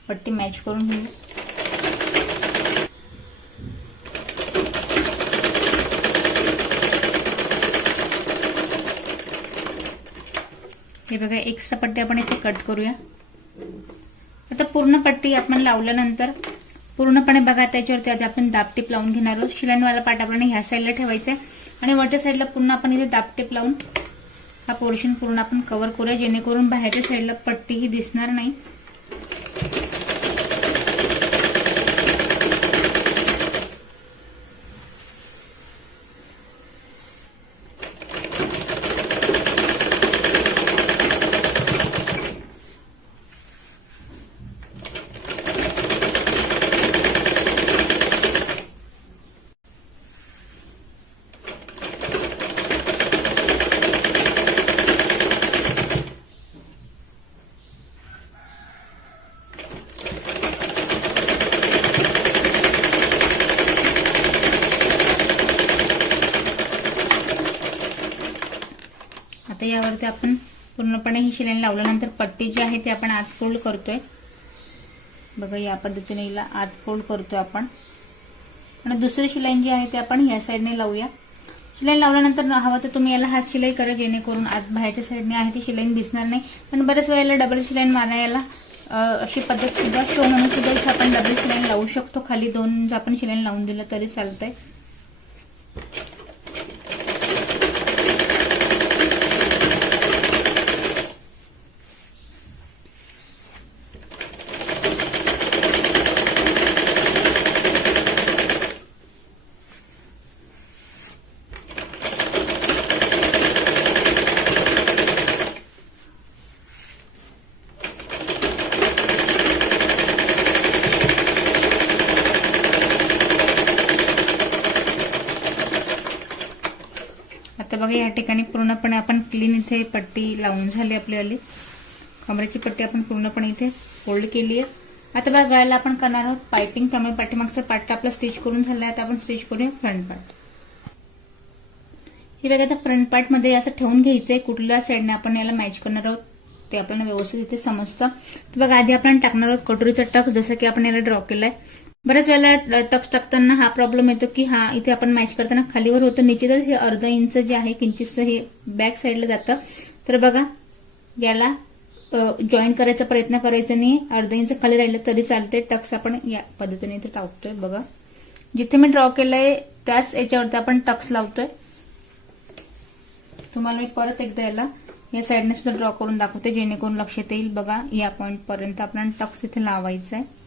पट्टी मॅच करून घेऊया. हे बघा एक्स्ट्रा पट्टी आपण इथे कट करूया. आता पूर्ण पट्टी आपण लावल्यानंतर पूर्णपणे बघा त्याच्यावरती आधी आपण दाबटीप लावून घेणार आहोत. शिलाईवाला पार्ट आपण ह्या साईडला ठेवायचा आहे आणि वरच्या साईडला पूर्ण आपण इथे दाबटीप लावून हा पोर्शन पूर्ण आपण कव्हर करूया, जेणेकरून बाहेरच्या साईडला पट्टी ही दिसणार नाही. आता यावरती आपण पूर्णपणे ही शिलाई लावल्यानंतर पट्टी जी आहे ती आपण आत फोल्ड करतोय. बघा या पद्धतीने हिला आत फोल्ड करतोय आपण आणि दुसरी शिलाई जी आहे ती आपण या साईडने लावूया. शिलाई लावल्यानंतर हवं तर तुम्ही याला हात शिलाई करा, जेणेकरून आत बाहेरच्या साईडने आहे ती शिलाई दिसणार नाही. पण बऱ्याच वेळेला डबल शिलाई मारायला अशी पद्धत सुद्धा शो म्हणून सुद्धा इथे आपण डबल शिलाई लावू शकतो. खाली 2 जर आपण शिलाई लावून दिलं तरी चालतंय. बघा या ठिकाणी पूर्णपणे आपण क्लीन इथे पट्टी लावून झाली आपल्याला. कमरेची पट्टी आपण पूर्णपणे इथे फोल्ड केली आहे. आता बघा गळ्याला आपण करणार आहोत पाइपिंग, त्यामुळे पाठीमागचा पार्ट आपला स्टिच करून झाला आहे. आता आपण स्टिच करूया फ्रंट पार्ट. हे बघा आता फ्रंट पार्ट मध्ये असं ठेवून घ्यायचंय. कुठल्या साईडने आपण याला मॅच करणार आहोत ते आपल्याला व्यवस्थित इथे समजतं. तर बघा आधी आपण टाकणार आहोत कटोरीचा टक, जसं की आपण याला ड्रॉ केलाय. बऱ्याच वेळेला टक्स टाकताना हा प्रॉब्लेम येतो की हा इथे आपण मॅच करताना खालीवर होतं. निश्चितच हे अर्धा इंच जे आहे किंचितचं हे बॅक साईडला जातं. तर बघा याला जॉईन करायचा प्रयत्न करायचा नाही. अर्धा इंच खाली राहिलं तरी चालते. टक्स आपण या पद्धतीने इथे टाकतोय. बघा जिथे मी ड्रॉ केलंय त्याच याच्यावरती आपण टक्स लावतोय. तुम्हाला मी परत एकदा याला या साईडने सुद्धा ड्रॉ करून दाखवते जेणेकरून लक्षात येईल. बघा या पॉइंट पर्यंत आपल्याला टक्स इथे लावायचा आहे.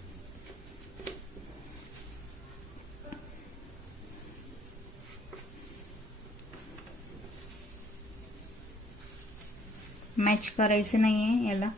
मॅच करायचं नाहीये याला.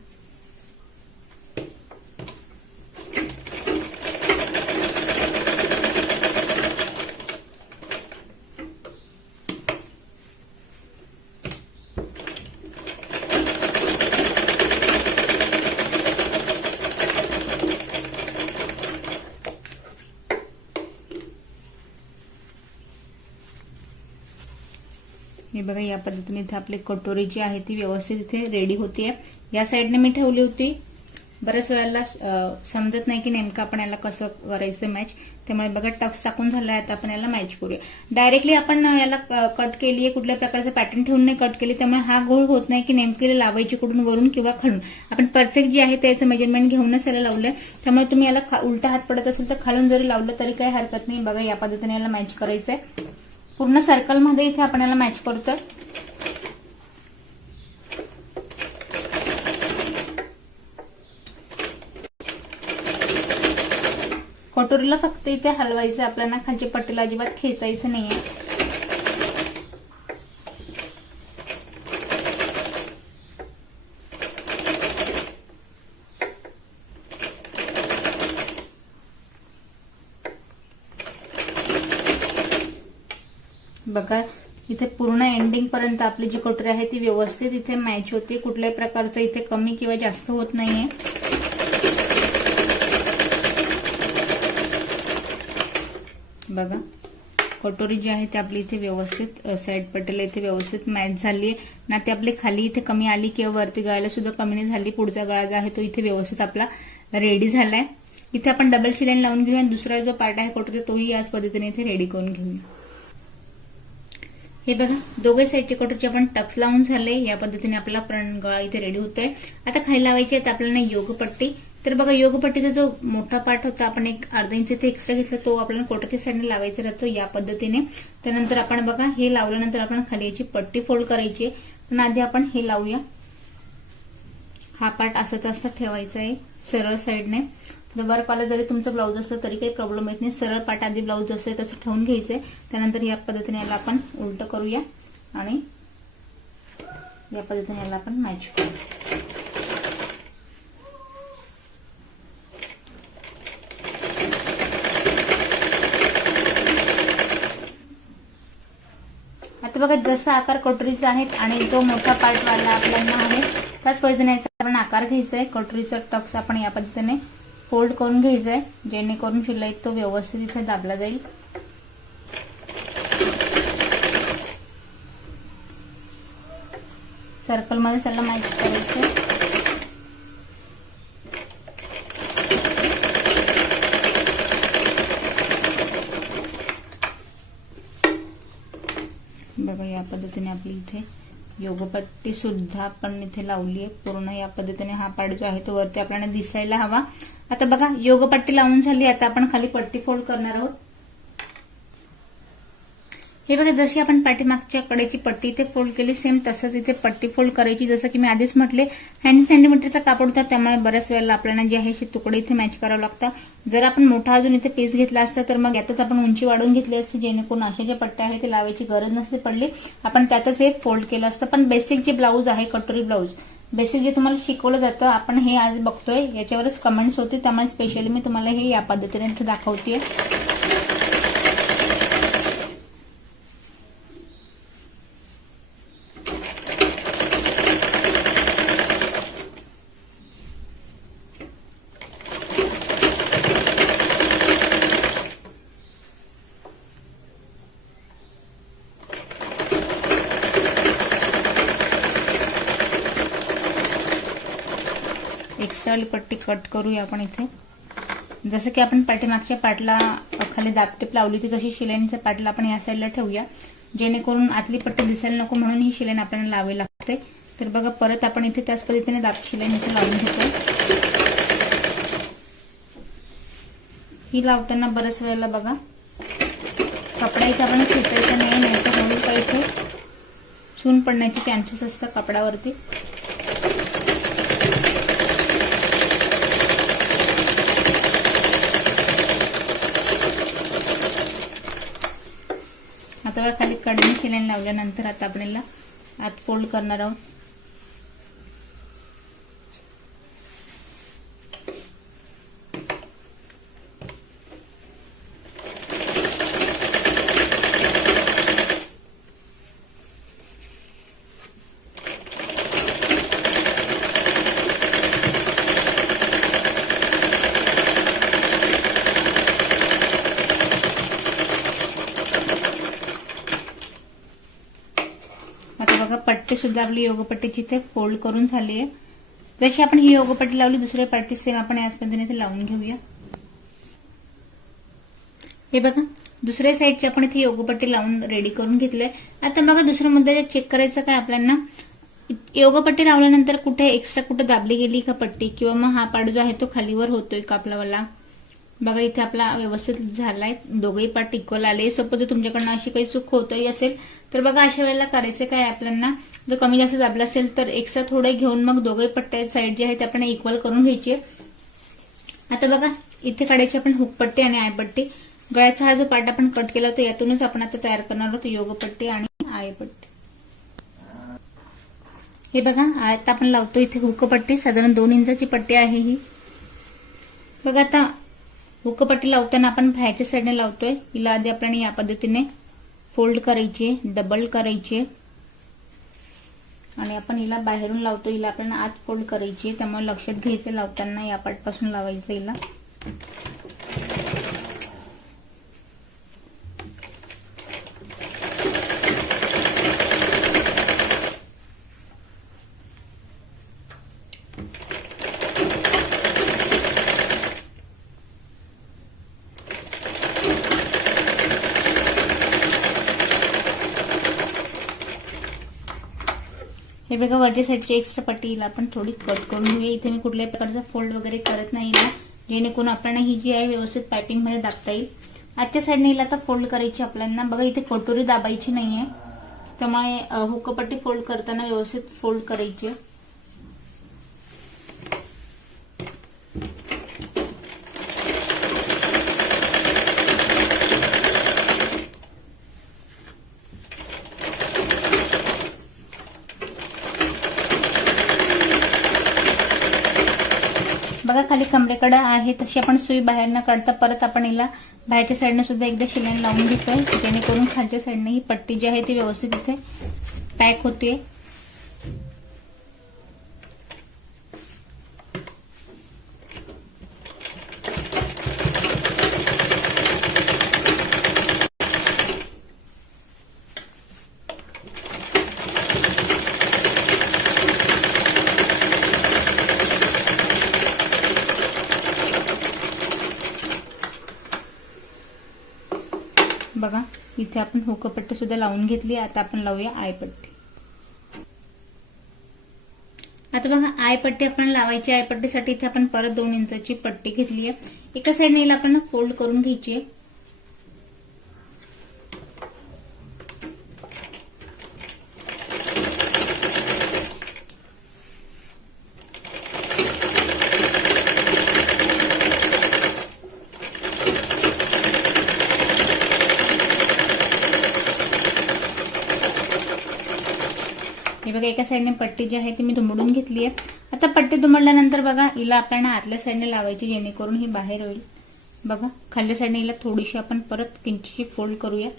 हे बघा या पद्धतीने इथे आपली कटोरी जी आहे ती व्यवस्थित इथे रेडी होतीये. या साईडने मी ठेवली होती. बऱ्याच वेळेला समजत नाही की नेमकं आपण याला कसं करायचं मॅच, त्यामुळे बघा टक्स टाकून झालाय. आता आपण याला मॅच करूया. डायरेक्टली आपण याला कट केलीये, कुठल्या प्रकारचं पॅटर्न ठेवून नाही कट केली, त्यामुळे हा गोळ होत नाही की नेमकी लावायची कुठून वरून किंवा खालून. आपण परफेक्ट जे आहे त्याचं मेजरमेंट घेऊनच याला लावलंय. त्यामुळे तुम्ही याला उलटा हात पडत असेल तर खालून जरी लावलं तरी काही हरकत नाही. बघा या पद्धतीने याला मॅच करायचंय. पूर्ण सर्कलमध्ये इथे आपण याला मॅच करतोय. कटोरीला फक्त इथे हलवायचं आपल्याला, खालच्या पट्टीला अजिबात खेचायचं नाहीये. बघा इथे पूर्ण एंडिंग पर्यंत आपली जी कटोरी आहे ती व्यवस्थित इथे मॅच होते. कुठल्याही प्रकारचं इथे कमी किंवा जास्त होत नाहीये. बघा कटोरी जी आहे ती आपली इथे व्यवस्थित साईड पट्टीला इथे व्यवस्थित मॅच झालीये ना. ती आपली खाली इथे कमी आली किंवा वरती गळ्याला सुद्धा कमी नाही झाली. पुढचा गळा जो आहे तो इथे व्यवस्थित आपला रेडी झालाय. इथे आपण डबल शिलाईन लावून घेऊया. दुसरा जो पार्ट आहे कटोरी तोही याच पद्धतीने इथे रेडी करून घेऊया. हे बघा दोघे साईडचे कटोरीचे आपण टक्स लावून झाले. या पद्धतीने आपला फ्रंट गळा इथे रेडी होतोय. आता खाली लावायची आहे आपल्याला योगपट्टी. तर बघा योगपट्टीचा जो मोठा पार्ट होता आपण एक अर्धा इंच इथे एक्स्ट्रा घेतला, तो आपल्याला कटोरीच्या साईडने लावायचा राहतो या पद्धतीने. त्यानंतर आपण बघा हे लावल्यानंतर आपण खाली याची पट्टी फोल्ड करायची. पण आधी आपण हे लावूया. हा पार्ट असाच असा ठेवायचा आहे सरळ साईडने. वर्कवाला जरी तुमचं ब्लाऊज असलं तरी काही प्रॉब्लेम येत नाही. सरळ पार्ट आधी ब्लाऊज जसं आहे तसं ठेवून घ्यायचंय. त्यानंतर या पद्धतीने याला आपण उलट करूया आणि या पद्धतीने याला आपण मॅच करू. आता बघा जसा आकार कटोरीचा आहे आणि जो मोठा पार्ट वाला आपल्याला आहे त्याच पद्धतीने याचा आपण आकार घ्यायचा आहे. कटोरीचा टक्स आपण या पद्धतीने फोल्ड करून घ्यायचंय जेणेकरून शिलाई तो व्यवस्थित इथे दाबला जाईल. सर्कल मध्ये त्याला मॅच करायचं. बघा या पद्धतीने आपली इथे योगपट्टी सुद्धा आपण इथे लावली आहे. पूर्ण या पद्धतीने हा पार्ट जो आहे तो वरती आपल्याला दिसायला हवा. आता बघा योगपट्टी लावून झाली. आता आपण खाली पट्टी फोल्ड करणार आहोत. हे बघा जशी आपण पाठीमागच्या कडेची पट्टी इथे फोल्ड केली सेम तसंच इथे पट्टी फोल्ड करायची. जसं की मी आधीच म्हटले 80 सेंटीमीटरचा कापड होता, त्यामुळे बऱ्याच वेळेला आपल्याला जे आहे तुकडे इथे मॅच करावं लागतं. जर आपण मोठा अजून इथे पीस घेतला असता तर मग यातच आपण उंची वाढवून घेतली असती जेणेकरून अशा ज्या पट्ट्या आहेत ते लावायची गरज नसती पडली. आपण त्यातच हे फोल्ड केलं असतं. पण बेसिक जे ब्लाऊज आहे कटोरी ब्लाऊज बेसिक जे तुम्हाला शिकवलं जातं आपण हे आज बघतोय याच्यावरच कमेंट्स होते, त्यामुळे स्पेशली मी तुम्हाला हे या पद्धतीने इथे दाखवतेय. एक्स्ट्रावाली पट्टी कट करूया आपण इथे. जसं की आपण पाठीमागच्या पाटला खाली दाबटेप लावली होती तशी शिलाईच्या पाटला आपण या साईडला ठेवूया, जेणेकरून आतली पट्टी दिसायला नको म्हणून ही शिलाई आपल्याला लावावी लागते. तर बघा परत आपण इथे त्याच पद्धतीने दाब शिलाई इथे लावून घेतो. ही लावताना बऱ्याच वेळेला बघा कपडा इथे आपण खेचायचा नाही तर हळू का इथे चून पडण्याचे चान्सेस असतात कपड्यावरती. आता बघा खाली कडेने शिलाई लावल्यानंतर आता आपण याला आत फोल्ड करणार आहोत. बघा पट्टी सुद्धा आपली योगपट्टीची इथे फोल्ड करून झाली आहे. जशी आपण ही योगपट्टी लावली दुसऱ्या पट्टी सेम आपण याच पद्धतीने इथे लावून घेऊया. हे बघा दुसऱ्या साईडची आपण इथे योगपट्टी लावून रेडी करून घेतलंय. आता बघा दुसरा मुद्दा चेक करायचा काय आपल्याला, योगपट्टी लावल्यानंतर कुठे एक्स्ट्रा कुठे दाबली गेली का पट्टी, किंवा मग हा पार्ट जो आहे तो खालीवर होतोय का आपल्याला. बघा इथे आपला व्यवस्थित झालाय, दोघेही पार्ट इक्वल आले. सपोज तुमच्याकडनं अशी काही चूक होतही असेल तर बघा अशा वेळेला करायचं काय आपल्याला, जर कमी जास्त दाबला असेल तर एक्स्ट्रा थोडे घेऊन मग दोघे पट्ट्या साईड जे आहे ते आपण इक्वल करून घ्यायची. आता बघा इथे काढायची आपण हुकपट्टी आणि आयपट्टी. गळ्याचा हा जो पार्ट आपण कट केला होता यातूनच आपण आता तयार करणार आहोत योगपट्टी आणि आयपट्टी. हे बघा आता आपण लावतो इथे हुकपट्टी, साधारण 2 इंचाची पट्टी आहे ही. बघा आता हुकपट्टी लावताना आपण बाहेरच्या साईडने लावतोय. हिला आधी आपल्याला या पद्धतीने फोल्ड करायची, डबल करायची आणि आपण हिला बाहेरून लावतो. हिला आपल्याला आत फोल्ड करायची, त्यामुळे लक्षात घ्यायचं लावताना या पार्टपासून लावायचं हिला. हे बघा वरच्या साईडची एक्स्ट्रा पट्टी हिला आपण थोडी कट करून घेऊया. इथे मी कुठल्याही प्रकारचा फोल्ड वगैरे करत नाही ना, जेणेकरून आपल्याला ही जी आहे व्यवस्थित पायपिंग मध्ये दाबता येईल. आजच्या साईडने हिला आता फोल्ड करायची आपल्याला. बघा इथे कटोरी दाबायची नाहीये, त्यामुळे हुकपट्टी फोल्ड करताना व्यवस्थित फोल्ड करायची. बघा खाली कमरेकडे आहे तशी आपण सुई बाहेर न काढता परत आपण हिला बाहेरच्या साईडने सुद्धा एकदा शिलाई लावून घेतोय, जेणेकरून खालच्या साईडने ही पट्टी जी आहे ती व्यवस्थित इथे पॅक होते. बघा इथे आपण हुकपट्टी सुद्धा लावून घेतली. आता आपण लावूया आयपट्टी. आता बघा आयपट्टी आपण लावायची. आयपट्टीसाठी इथे आपण परत 2 इंचाची पट्टी घेतली आहे. एका साईडने आपण फोल्ड करून घ्यायची आहे. हे बघा एका साईडने पट्टी जी आहे ती मी दुमडून घेतली आहे. आता पट्टी दुमडल्यानंतर बघा हिला आपल्याला आतल्या साईडने लावायची, जेणेकरून ही बाहेर होईल. बघा खालच्या साईडने हिला थोडीशी आपण परत किंचितशी फोल्ड करूया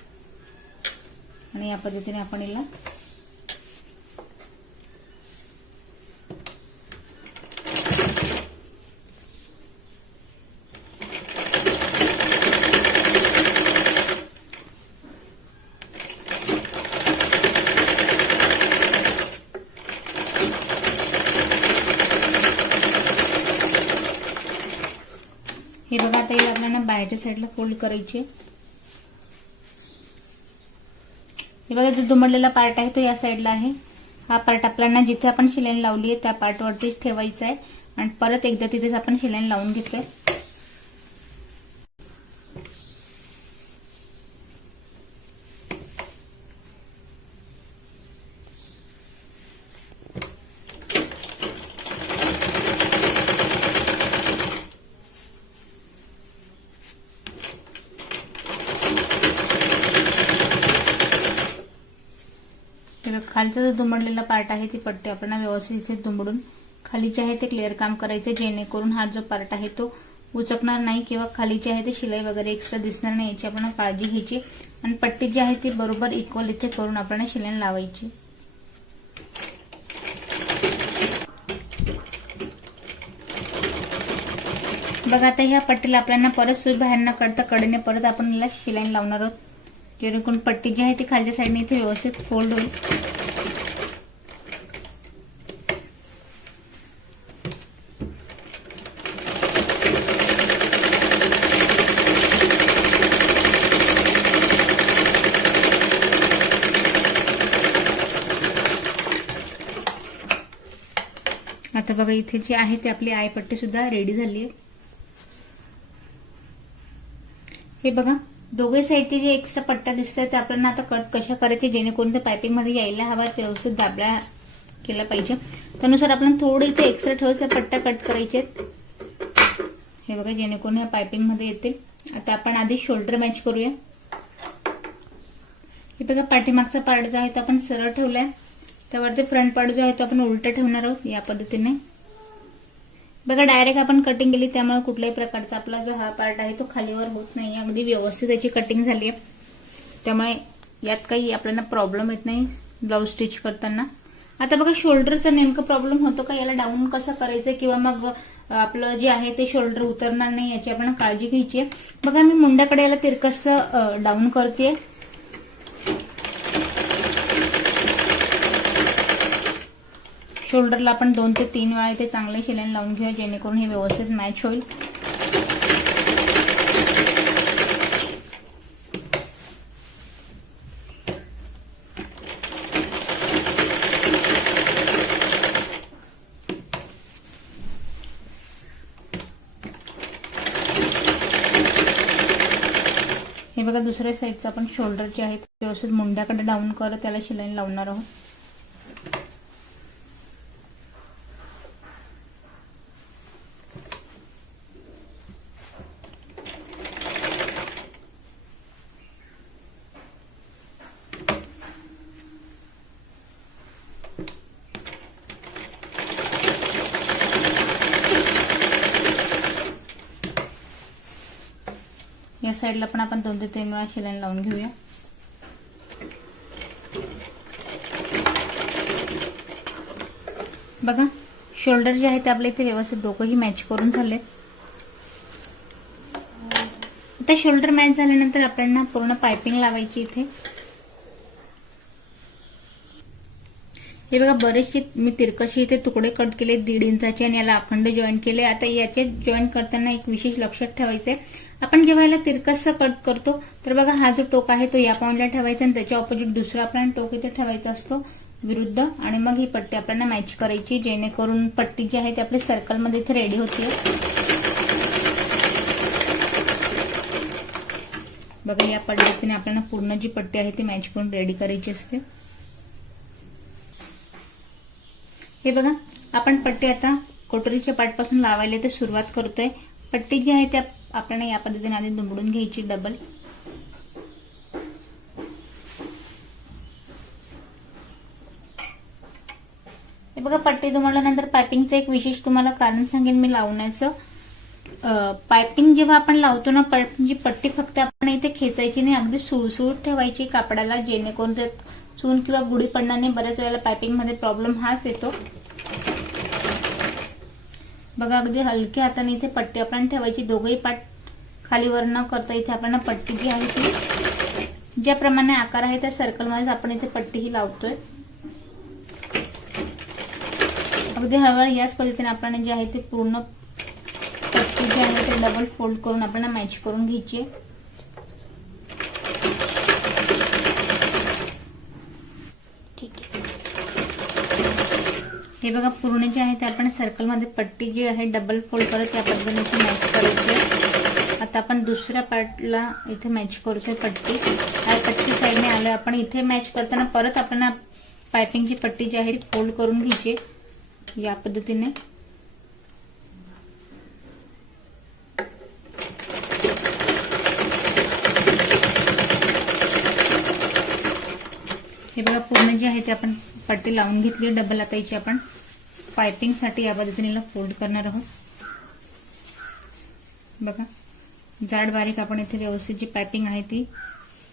आणि या पद्धतीने आपण हिला हे बघा आता हे आपल्याला बाहेरच्या साईडला फोल्ड करायचे. हे बघा जो दुमडलेला पार्ट आहे तो या साईडला आहे. हा पार्ट आपल्याला जिथे आपण शिलाई लावली आहे त्या पार्ट वरती ठेवायचा आहे आणि परत एकदा तिथेच आपण शिलाई लावून घेतोय. खालचा जो दुमडलेला पार्ट आहे ती पट्टी आपण व्यवस्थित इथे दुमडून खाली जे आहे ते क्लिअर काम करायचं, जेणेकरून हा जो पार्ट आहे तो उचकणार नाही किंवा खाली जे आहे ते शिलाई वगैरे एक्स्ट्रा दिसणार नाही याची आपण काळजी घ्यायची. आणि पट्टी जी आहे ती बरोबर इक्वल इथे करून आपण शिलाई लावायची. बघा आता ह्या पट्टीला आपल्याला परत सुई बाहेर न काढता कडेने परत आपण याला शिलाई लावणार आहोत, जेणेकरून पट्टी जी आहे ती खालच्या साईडने इथे व्यवस्थित फोल्ड होईल. आता बघा इथे जी आहे ती आपली आयपट्टी सुद्धा रेडी झाली आहे. हे बघा दोघे साईडचे जे एक्स्ट्रा पट्ट्या दिसतात ते आपल्याला आता कट कशा करायचे, जेणेकरून ते पायपिंग मध्ये यायला हवा, व्यवस्थित दाबल्या केला पाहिजे. त्यानुसार आपण थोडे इथे एक्स्ट्रा ठेवून पट्ट्या कट करायचे. हे बघा जेणेकरून ह्या पायपिंग मध्ये येतील. आता आपण आधी शोल्डर मॅच करूया. हे बघा पाठीमागचा पार्ट जो आहे तो आपण सरळ ठेवलाय, त्यावरती फ्रंट पार्ट जो आहे तो आपण उलटा ठेवणार आहोत या पद्धतीने. बघा डायरेक्ट आपण कटिंग केली त्यामुळे कुठल्याही प्रकारचा आपला जो हा पार्ट आहे तो खालीवर होत नाही, अगदी व्यवस्थित याची कटिंग झाली आहे. त्यामुळे यात काही आपल्याला प्रॉब्लेम येत नाही ब्लाऊज स्टिच करताना. आता बघा शोल्डरचा नेमका प्रॉब्लेम होतो का, याला डाऊन कसं करायचं किंवा मग आपलं जे आहे ते शोल्डर उतरणार नाही याची आपण काळजी घ्यायची आहे. बघा मी मुंड्याकडे याला तिरकस डाऊन करते. शोल्डरला आपण 2 ते 3 वेळा इथे चांगले शिलाई लावून घेऊया, जेणेकरून हे व्यवस्थित मॅच होईल. हे बघा दुसऱ्या साईडचं आपण शोल्डर जे आहे व्यवस्थित मुंड्याकडे डाऊन करत त्याला शिलाई लावणार आहोत. या साईडला पण आपण 2 ते 3 वेळा शिलाई लावून घेऊया. बघा शोल्डर जे आहे ते आपल्या इथे व्यवस्थित दोघंही मॅच करून झालेत. आता शोल्डर मॅच झाल्यानंतर आपल्याला पूर्ण पायपिंग लावायची इथे. हे बघा बरेचसे मी तिरकशी इथे तुकडे कट केले 1.5 इंचाचे आणि याला अखंड जॉईंट केले. आता याचे जॉईंट करताना एक विशेष लक्षात ठेवायचंय, आपण जेव्हा याला तिरकस कट करतो तर बघा हा जो टोक आहे तो या पॉइंटला ठेवायचा आणि त्याच्या ऑपोजिट दुसरा आपल्याला टोक इथे ठेवायचा असतो विरुद्ध, आणि मग ही पट्टी आपल्याला मॅच करायची, जेणेकरून पट्टी जी आहे ती आपल्या सर्कलमध्ये इथे रेडी होते. बघा या पद्धतीने आपल्याला पूर्ण जी पट्टी आहे ती मॅच करून रेडी करायची असते. हे बघा आपण पट्टी आता कोटरीच्या पार्टपासून लावायला ते सुरुवात करतोय. पट्टी जी आहे त्या आपल्याला या पद्धतीने आधी दुमडून घ्यायची डबल. हे बघा पट्टी दुमडल्यानंतर पायपिंगचं एक विशेष तुम्हाला कारण सांगेन मी लावण्याचं. पायपिंग जेव्हा आपण लावतो ना, जी पट्टी फक्त आपण इथे खेचायची नाही, अगदी सुळसुळीत ठेवायची कापडाला, जेणेकरून त्यात चून किंवा गुढी पडणार नाही. बऱ्याच वेळेला पायपिंग मध्ये प्रॉब्लेम हाच येतो. बघा अगदी हलक्या हाताने इथे पट्टी आपण ठेवायची, दोघही पाठ खालीवर न करता इथे आपण पट्टी जी आहे ती ज्याप्रमाणे आकार आहे त्या सर्कलमध्येच आपण इथे पट्टी ही लावतोय. अगदी हळूहळू याच पद्धतीने आपण जे आहे ते पूर्ण पट्टी पट्टी जी आहे ते डबल फोल्ड करून आपल्याला मॅच करून घ्यायची आहे. ठीक आहे. हे बघा पूर्ण जे आहे ते आपण सर्कलमध्ये पट्टी जी आहे डबल फोल्ड करत या पद्धतीने मॅच करायची आहे. आता आपण दुसऱ्या पार्टला इथे मॅच करतोय पट्टी. पट्टी साईडने आलोय आपण. इथे मॅच करताना परत आपण पायपिंगची पट्टी जी आहे ती फोल्ड करून घ्यायची या पद्धतीने. हे बघा पूर्ण जे आहे ते आपण पट्टी लावून घेतली डबल. आता याची आपण पायपिंग साठी या पद्धतीने फोल्ड करणार आहोत. बघा जाड बारीक आपण इथे व्यवस्थित जी पायपिंग आहे ती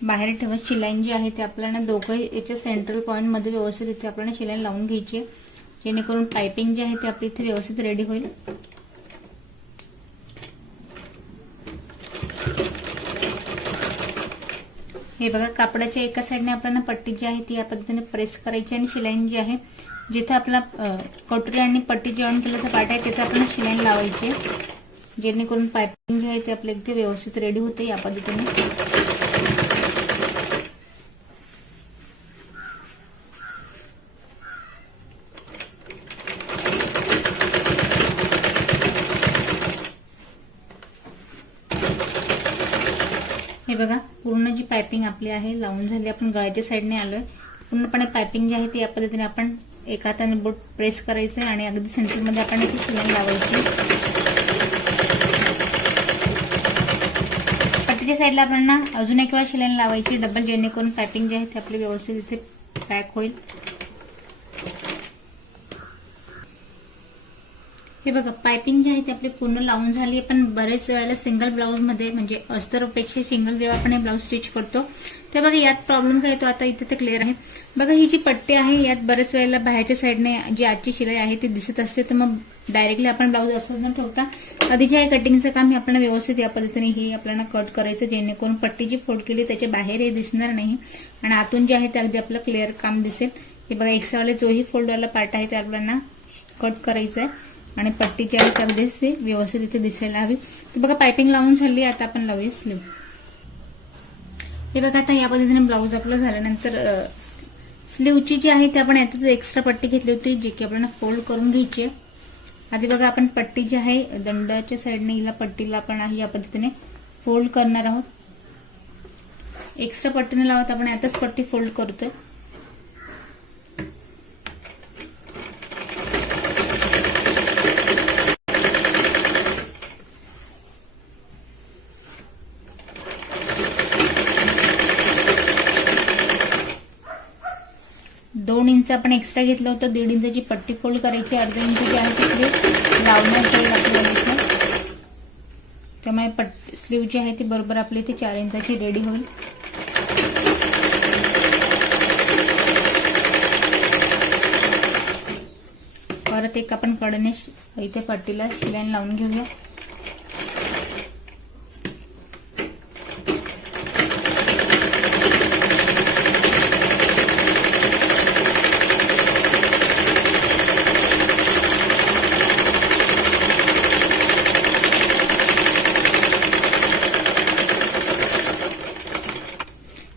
बाहेर ठेवत शिलाईन जी आहे ती आपल्याला दोघं याच्या सेंट्रल पॉइंट मध्ये व्यवस्थित इथे आपल्याला शिलाईन लावून घ्यायची आहे, जेणेकरून पायपिंग जी आहे ती आपली इथे व्यवस्थित रेडी होईल. हे बघा कापडाच्या एका साईडने आपल्याला पट्टी जी आहे ती या पद्धतीने प्रेस करायची आणि शिलाईन जी आहे जिथे आपला कटोरी आणि पट्टी जॉईन केल्याचा पार्ट आहे तिथे आपल्याला शिलाईन लावायची, जेणेकरून पायपिंग जी आहे ती आपल्या इथे व्यवस्थित रेडी होते या पद्धतीने. हे बघा पूर्ण जी पायपिंग आपली आहे लावून झाली. आपण गळ्याच्या साईडने आलोय. पूर्णपणे पायपिंग जी आहे ती या पद्धतीने आपण एका हाताने बोट प्रेस करायचं आणि अगदी सेंटरमध्ये आपण इथे शिलाई लावायची. पट्टीच्या साईडला आपल्याला अजून एक वेळा शिलाई लावायची डबल, जेणेकरून पायपिंग जी आहे ती आपली व्यवस्थित इथे पॅक होईल. हे बघा पायपिंग जी आहे ती आपली पूर्ण लावून झाली. पण बरेच वेळेला सिंगल ब्लाऊज मध्ये म्हणजे अस्तरपेक्षा सिंगल जेव्हा आपण हे ब्लाऊज स्टिच करतो ते बघा यात प्रॉब्लेम काय येतो. आता इथे ते क्लिअर आहे. बघा ही जी पट्टी आहे यात बरेच वेळेला बाहेरच्या साईडने जी आजची शिलाई आहे ती दिसत असते, तर मग डायरेक्टली आपण ब्लाऊज असं न ठेवता आधी जे आहे कटिंगचं काम हे आपल्याला व्यवस्थित या पद्धतीने ही आपल्याला कट करायचं, जेणेकरून पट्टी जी फोल्ड केली त्याच्या बाहेर हे दिसणार नाही आणि आतून जे आहे ते अगदी आपलं क्लिअर काम दिसेल. हे बघा एक्स्ट्रावाले जोही फोल्डवाला पार्ट आहे ते आपल्याला कट करायचं आहे आणि पट्टी जी आहे अगदी व्यवस्थित इथे दिसायला हवी. तर बघा पायपिंग लावून झाली. आता आपण लावूया स्लीव. हे बघा आता या पद्धतीने ब्लाऊज आपलं झाल्यानंतर स्लीवची जी आहे ती आपण यातच एक्स्ट्रा पट्टी घेतली होती जी की आपल्याला फोल्ड करून घ्यायची आहे. आधी बघा आपण पट्टी जी आहे दंडाच्या साईडने हिला पट्टीला आपण या पद्धतीने फोल्ड करणार आहोत. एक्स्ट्रा पट्टीने लावत आपण यातच पट्टी फोल्ड करतोय. दोन इंच आपण एक्स्ट्रा घेतलं होतं. 1.5 इंचाची पट्टी फोल्ड करायची. अर्धा इंच जी आहे ती स्लीव लावण्यात जाईल आपल्याला. त्यामुळे स्लीव जी आहे ती बरोबर आपली इथे 4 इंचाची रेडी होईल. परत एक आपण कडेने इथे पट्टीला शिलाईन लावून घेऊया.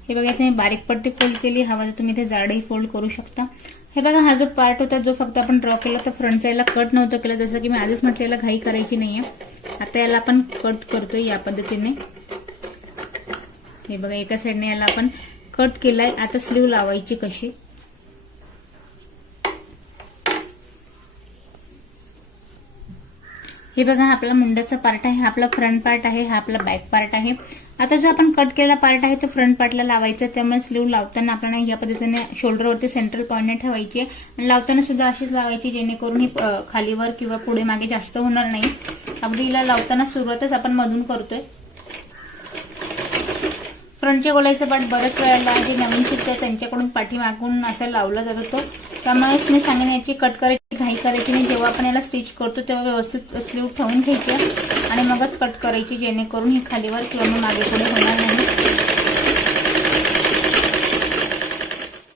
हे बघा इथे मी बारीक पट्टी फोल्ड केली. हवा तर तुम्ही इथे जाडही फोल्ड करू शकता. हे बघा हा जो पार्ट होता जो फक्त आपण ड्रॉ केला तर फ्रंट साईडला कट नव्हतं केलं, जसं की मी आधीच म्हटलेलं घाई करायची नाहीये. आता याला आपण कट करतोय या पद्धतीने. हे बघा एका साईडने याला आपण कट केलाय. आता स्लीव लावायची कशी. हे बघा हा आपला मुंड्याचा पार्ट आहे, हा आपला फ्रंट पार्ट आहे, हा आपला बॅक पार्ट आहे. आता जो आपण कट केलेला पार्ट आहे तो फ्रंट पार्टला लावायचा. त्यामुळे स्लीव लावताना आपल्याला या पद्धतीने शोल्डरवरती सेंट्रल पॉइंटने ठेवायची आणि लावताना सुद्धा अशीच लावायची, जेणेकरून ही खालीवर किंवा पुढे मागे जास्त होणार नाही. अगदी हिला लावताना सुरुवातच आपण मधून करतोय. फ्रंटच्या गोलाईचा पार्ट बऱ्याच वेळेला जे नवीन शिकतात त्यांच्याकडून पाठीमागून असं लावला जातो. त्यामुळेच मी सांगेन याची कट करायची घाई करायची नाही. जेव्हा आपण याला स्टिच करतो तेव्हा व्यवस्थित स्लीव ठेवून घ्यायची आणि मगच कट करायची, जेणेकरून ही खालीवर किंवा मग मागे पुढे होणार नाही.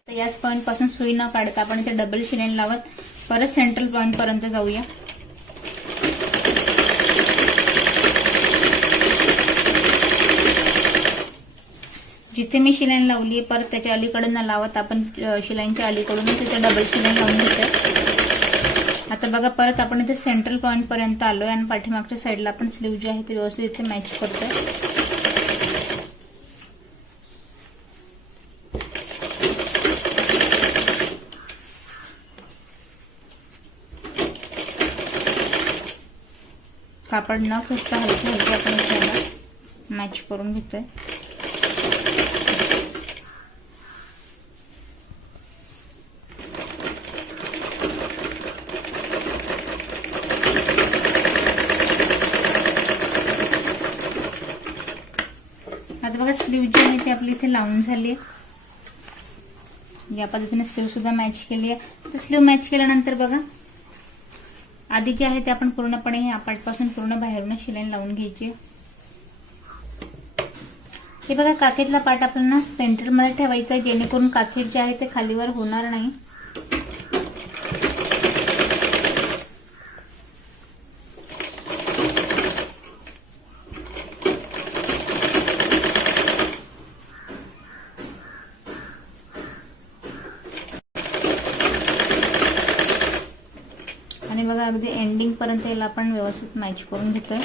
तर याच पॉइंट पासून सुई न काढता आपण इथे डबल शिलाईन लावत परत सेंट्रल पॉइंट पर्यंत जाऊया. इथे मी शिलाई लावली आहे, परत त्याच्या अलीकडून न लावत आपण शिलाईंच्या अलीकडून तिथे डबल शिलाई लावून घेतोय। आता बघा परत आपण इथे सेंट्रल पॉइंट पर्यंत आलोय आणि पाठीमागच्या साईडला आपण स्लीव जे आहे ते व्यवस्थित इथे मॅच करतोय। कापड न खेचता हलके हलके आपण इथे मॅच करून घेतोय। आता बघा स्लीव जी आहे ती आपली इथे लावून झाली आहे। या पद्धतीने स्लीव सुद्धा मॅच केली आहे। तर स्लीव मॅच केल्यानंतर बघा आधी जे आहे ते आपण पूर्णपणे या पार्टपासून पूर्ण बाहेरून शिलाई लावून घ्यायची। हे बघा काखेतला पार्ट आपल्याला सेंटर मध्ये ठेवायचा आहे, जेणेकरून काखेत जे आहे ते खालीवर होणार नाही। आणि बघा अगदी एंडिंग पर्यंत याला आपण व्यवस्थित मॅच करून घेतोय।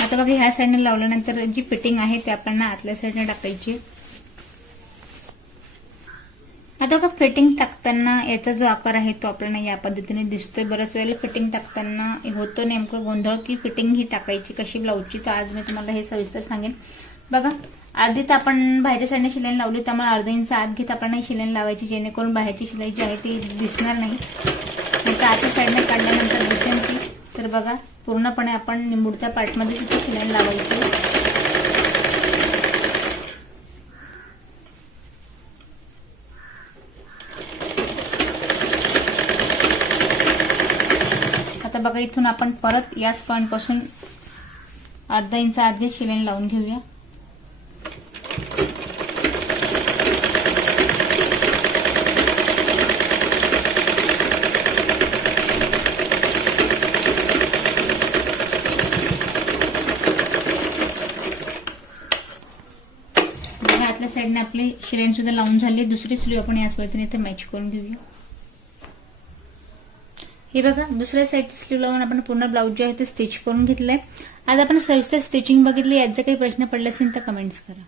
आता बघा ह्या साईडने लावल्यानंतर जी फिटिंग आहे ती आपण आतल्या साईडने टाकायची। आता बघा फिटिंग टाकताना याचा जो आकार आहे तो आपल्याला या पद्धतीने दिसतोय। बऱ्याच वेळेला फिटिंग टाकताना होतो नेमकं गोंधळ की फिटिंग ही टाकायची कशी ब्लाऊजची, तर आज मी तुम्हाला हे सविस्तर सांगेन। बघा आधीच आपण बाहेरच्या साईडने शिलाई लावली, त्यामुळे अर्धा इंच आत घेत आपण शिलाई लावायची, जेणेकरून बाहेरची शिलाई जी आहे ती दिसणार नाही। नंतर आतल्या साईडने काढल्यानंतर दिसेल ती। तर बघा पूर्णपणे आपण निमुडत्या पार्टमध्ये तिथे शिलाई लावायची। आता बघा इथून आपण परत याच पॉइंट पासून अर्धा इंच आत घेत शिलाई लावून घेऊया। आतल्या साईडने आपली शिलाई सुद्धा लावून झाली। दुसरी स्लीव आपण याच पद्धतीने इथे मॅच करून घेऊया। हे बघा दुसऱ्या साईडची स्लीव लावून आपण पूर्ण ब्लाऊज जे आहे ते स्टिच करून घेतलंय। आज आपण सविस्तर स्टिचिंग बघितली। यात जर काही प्रश्न पडले असेल तर कमेंट्स करा।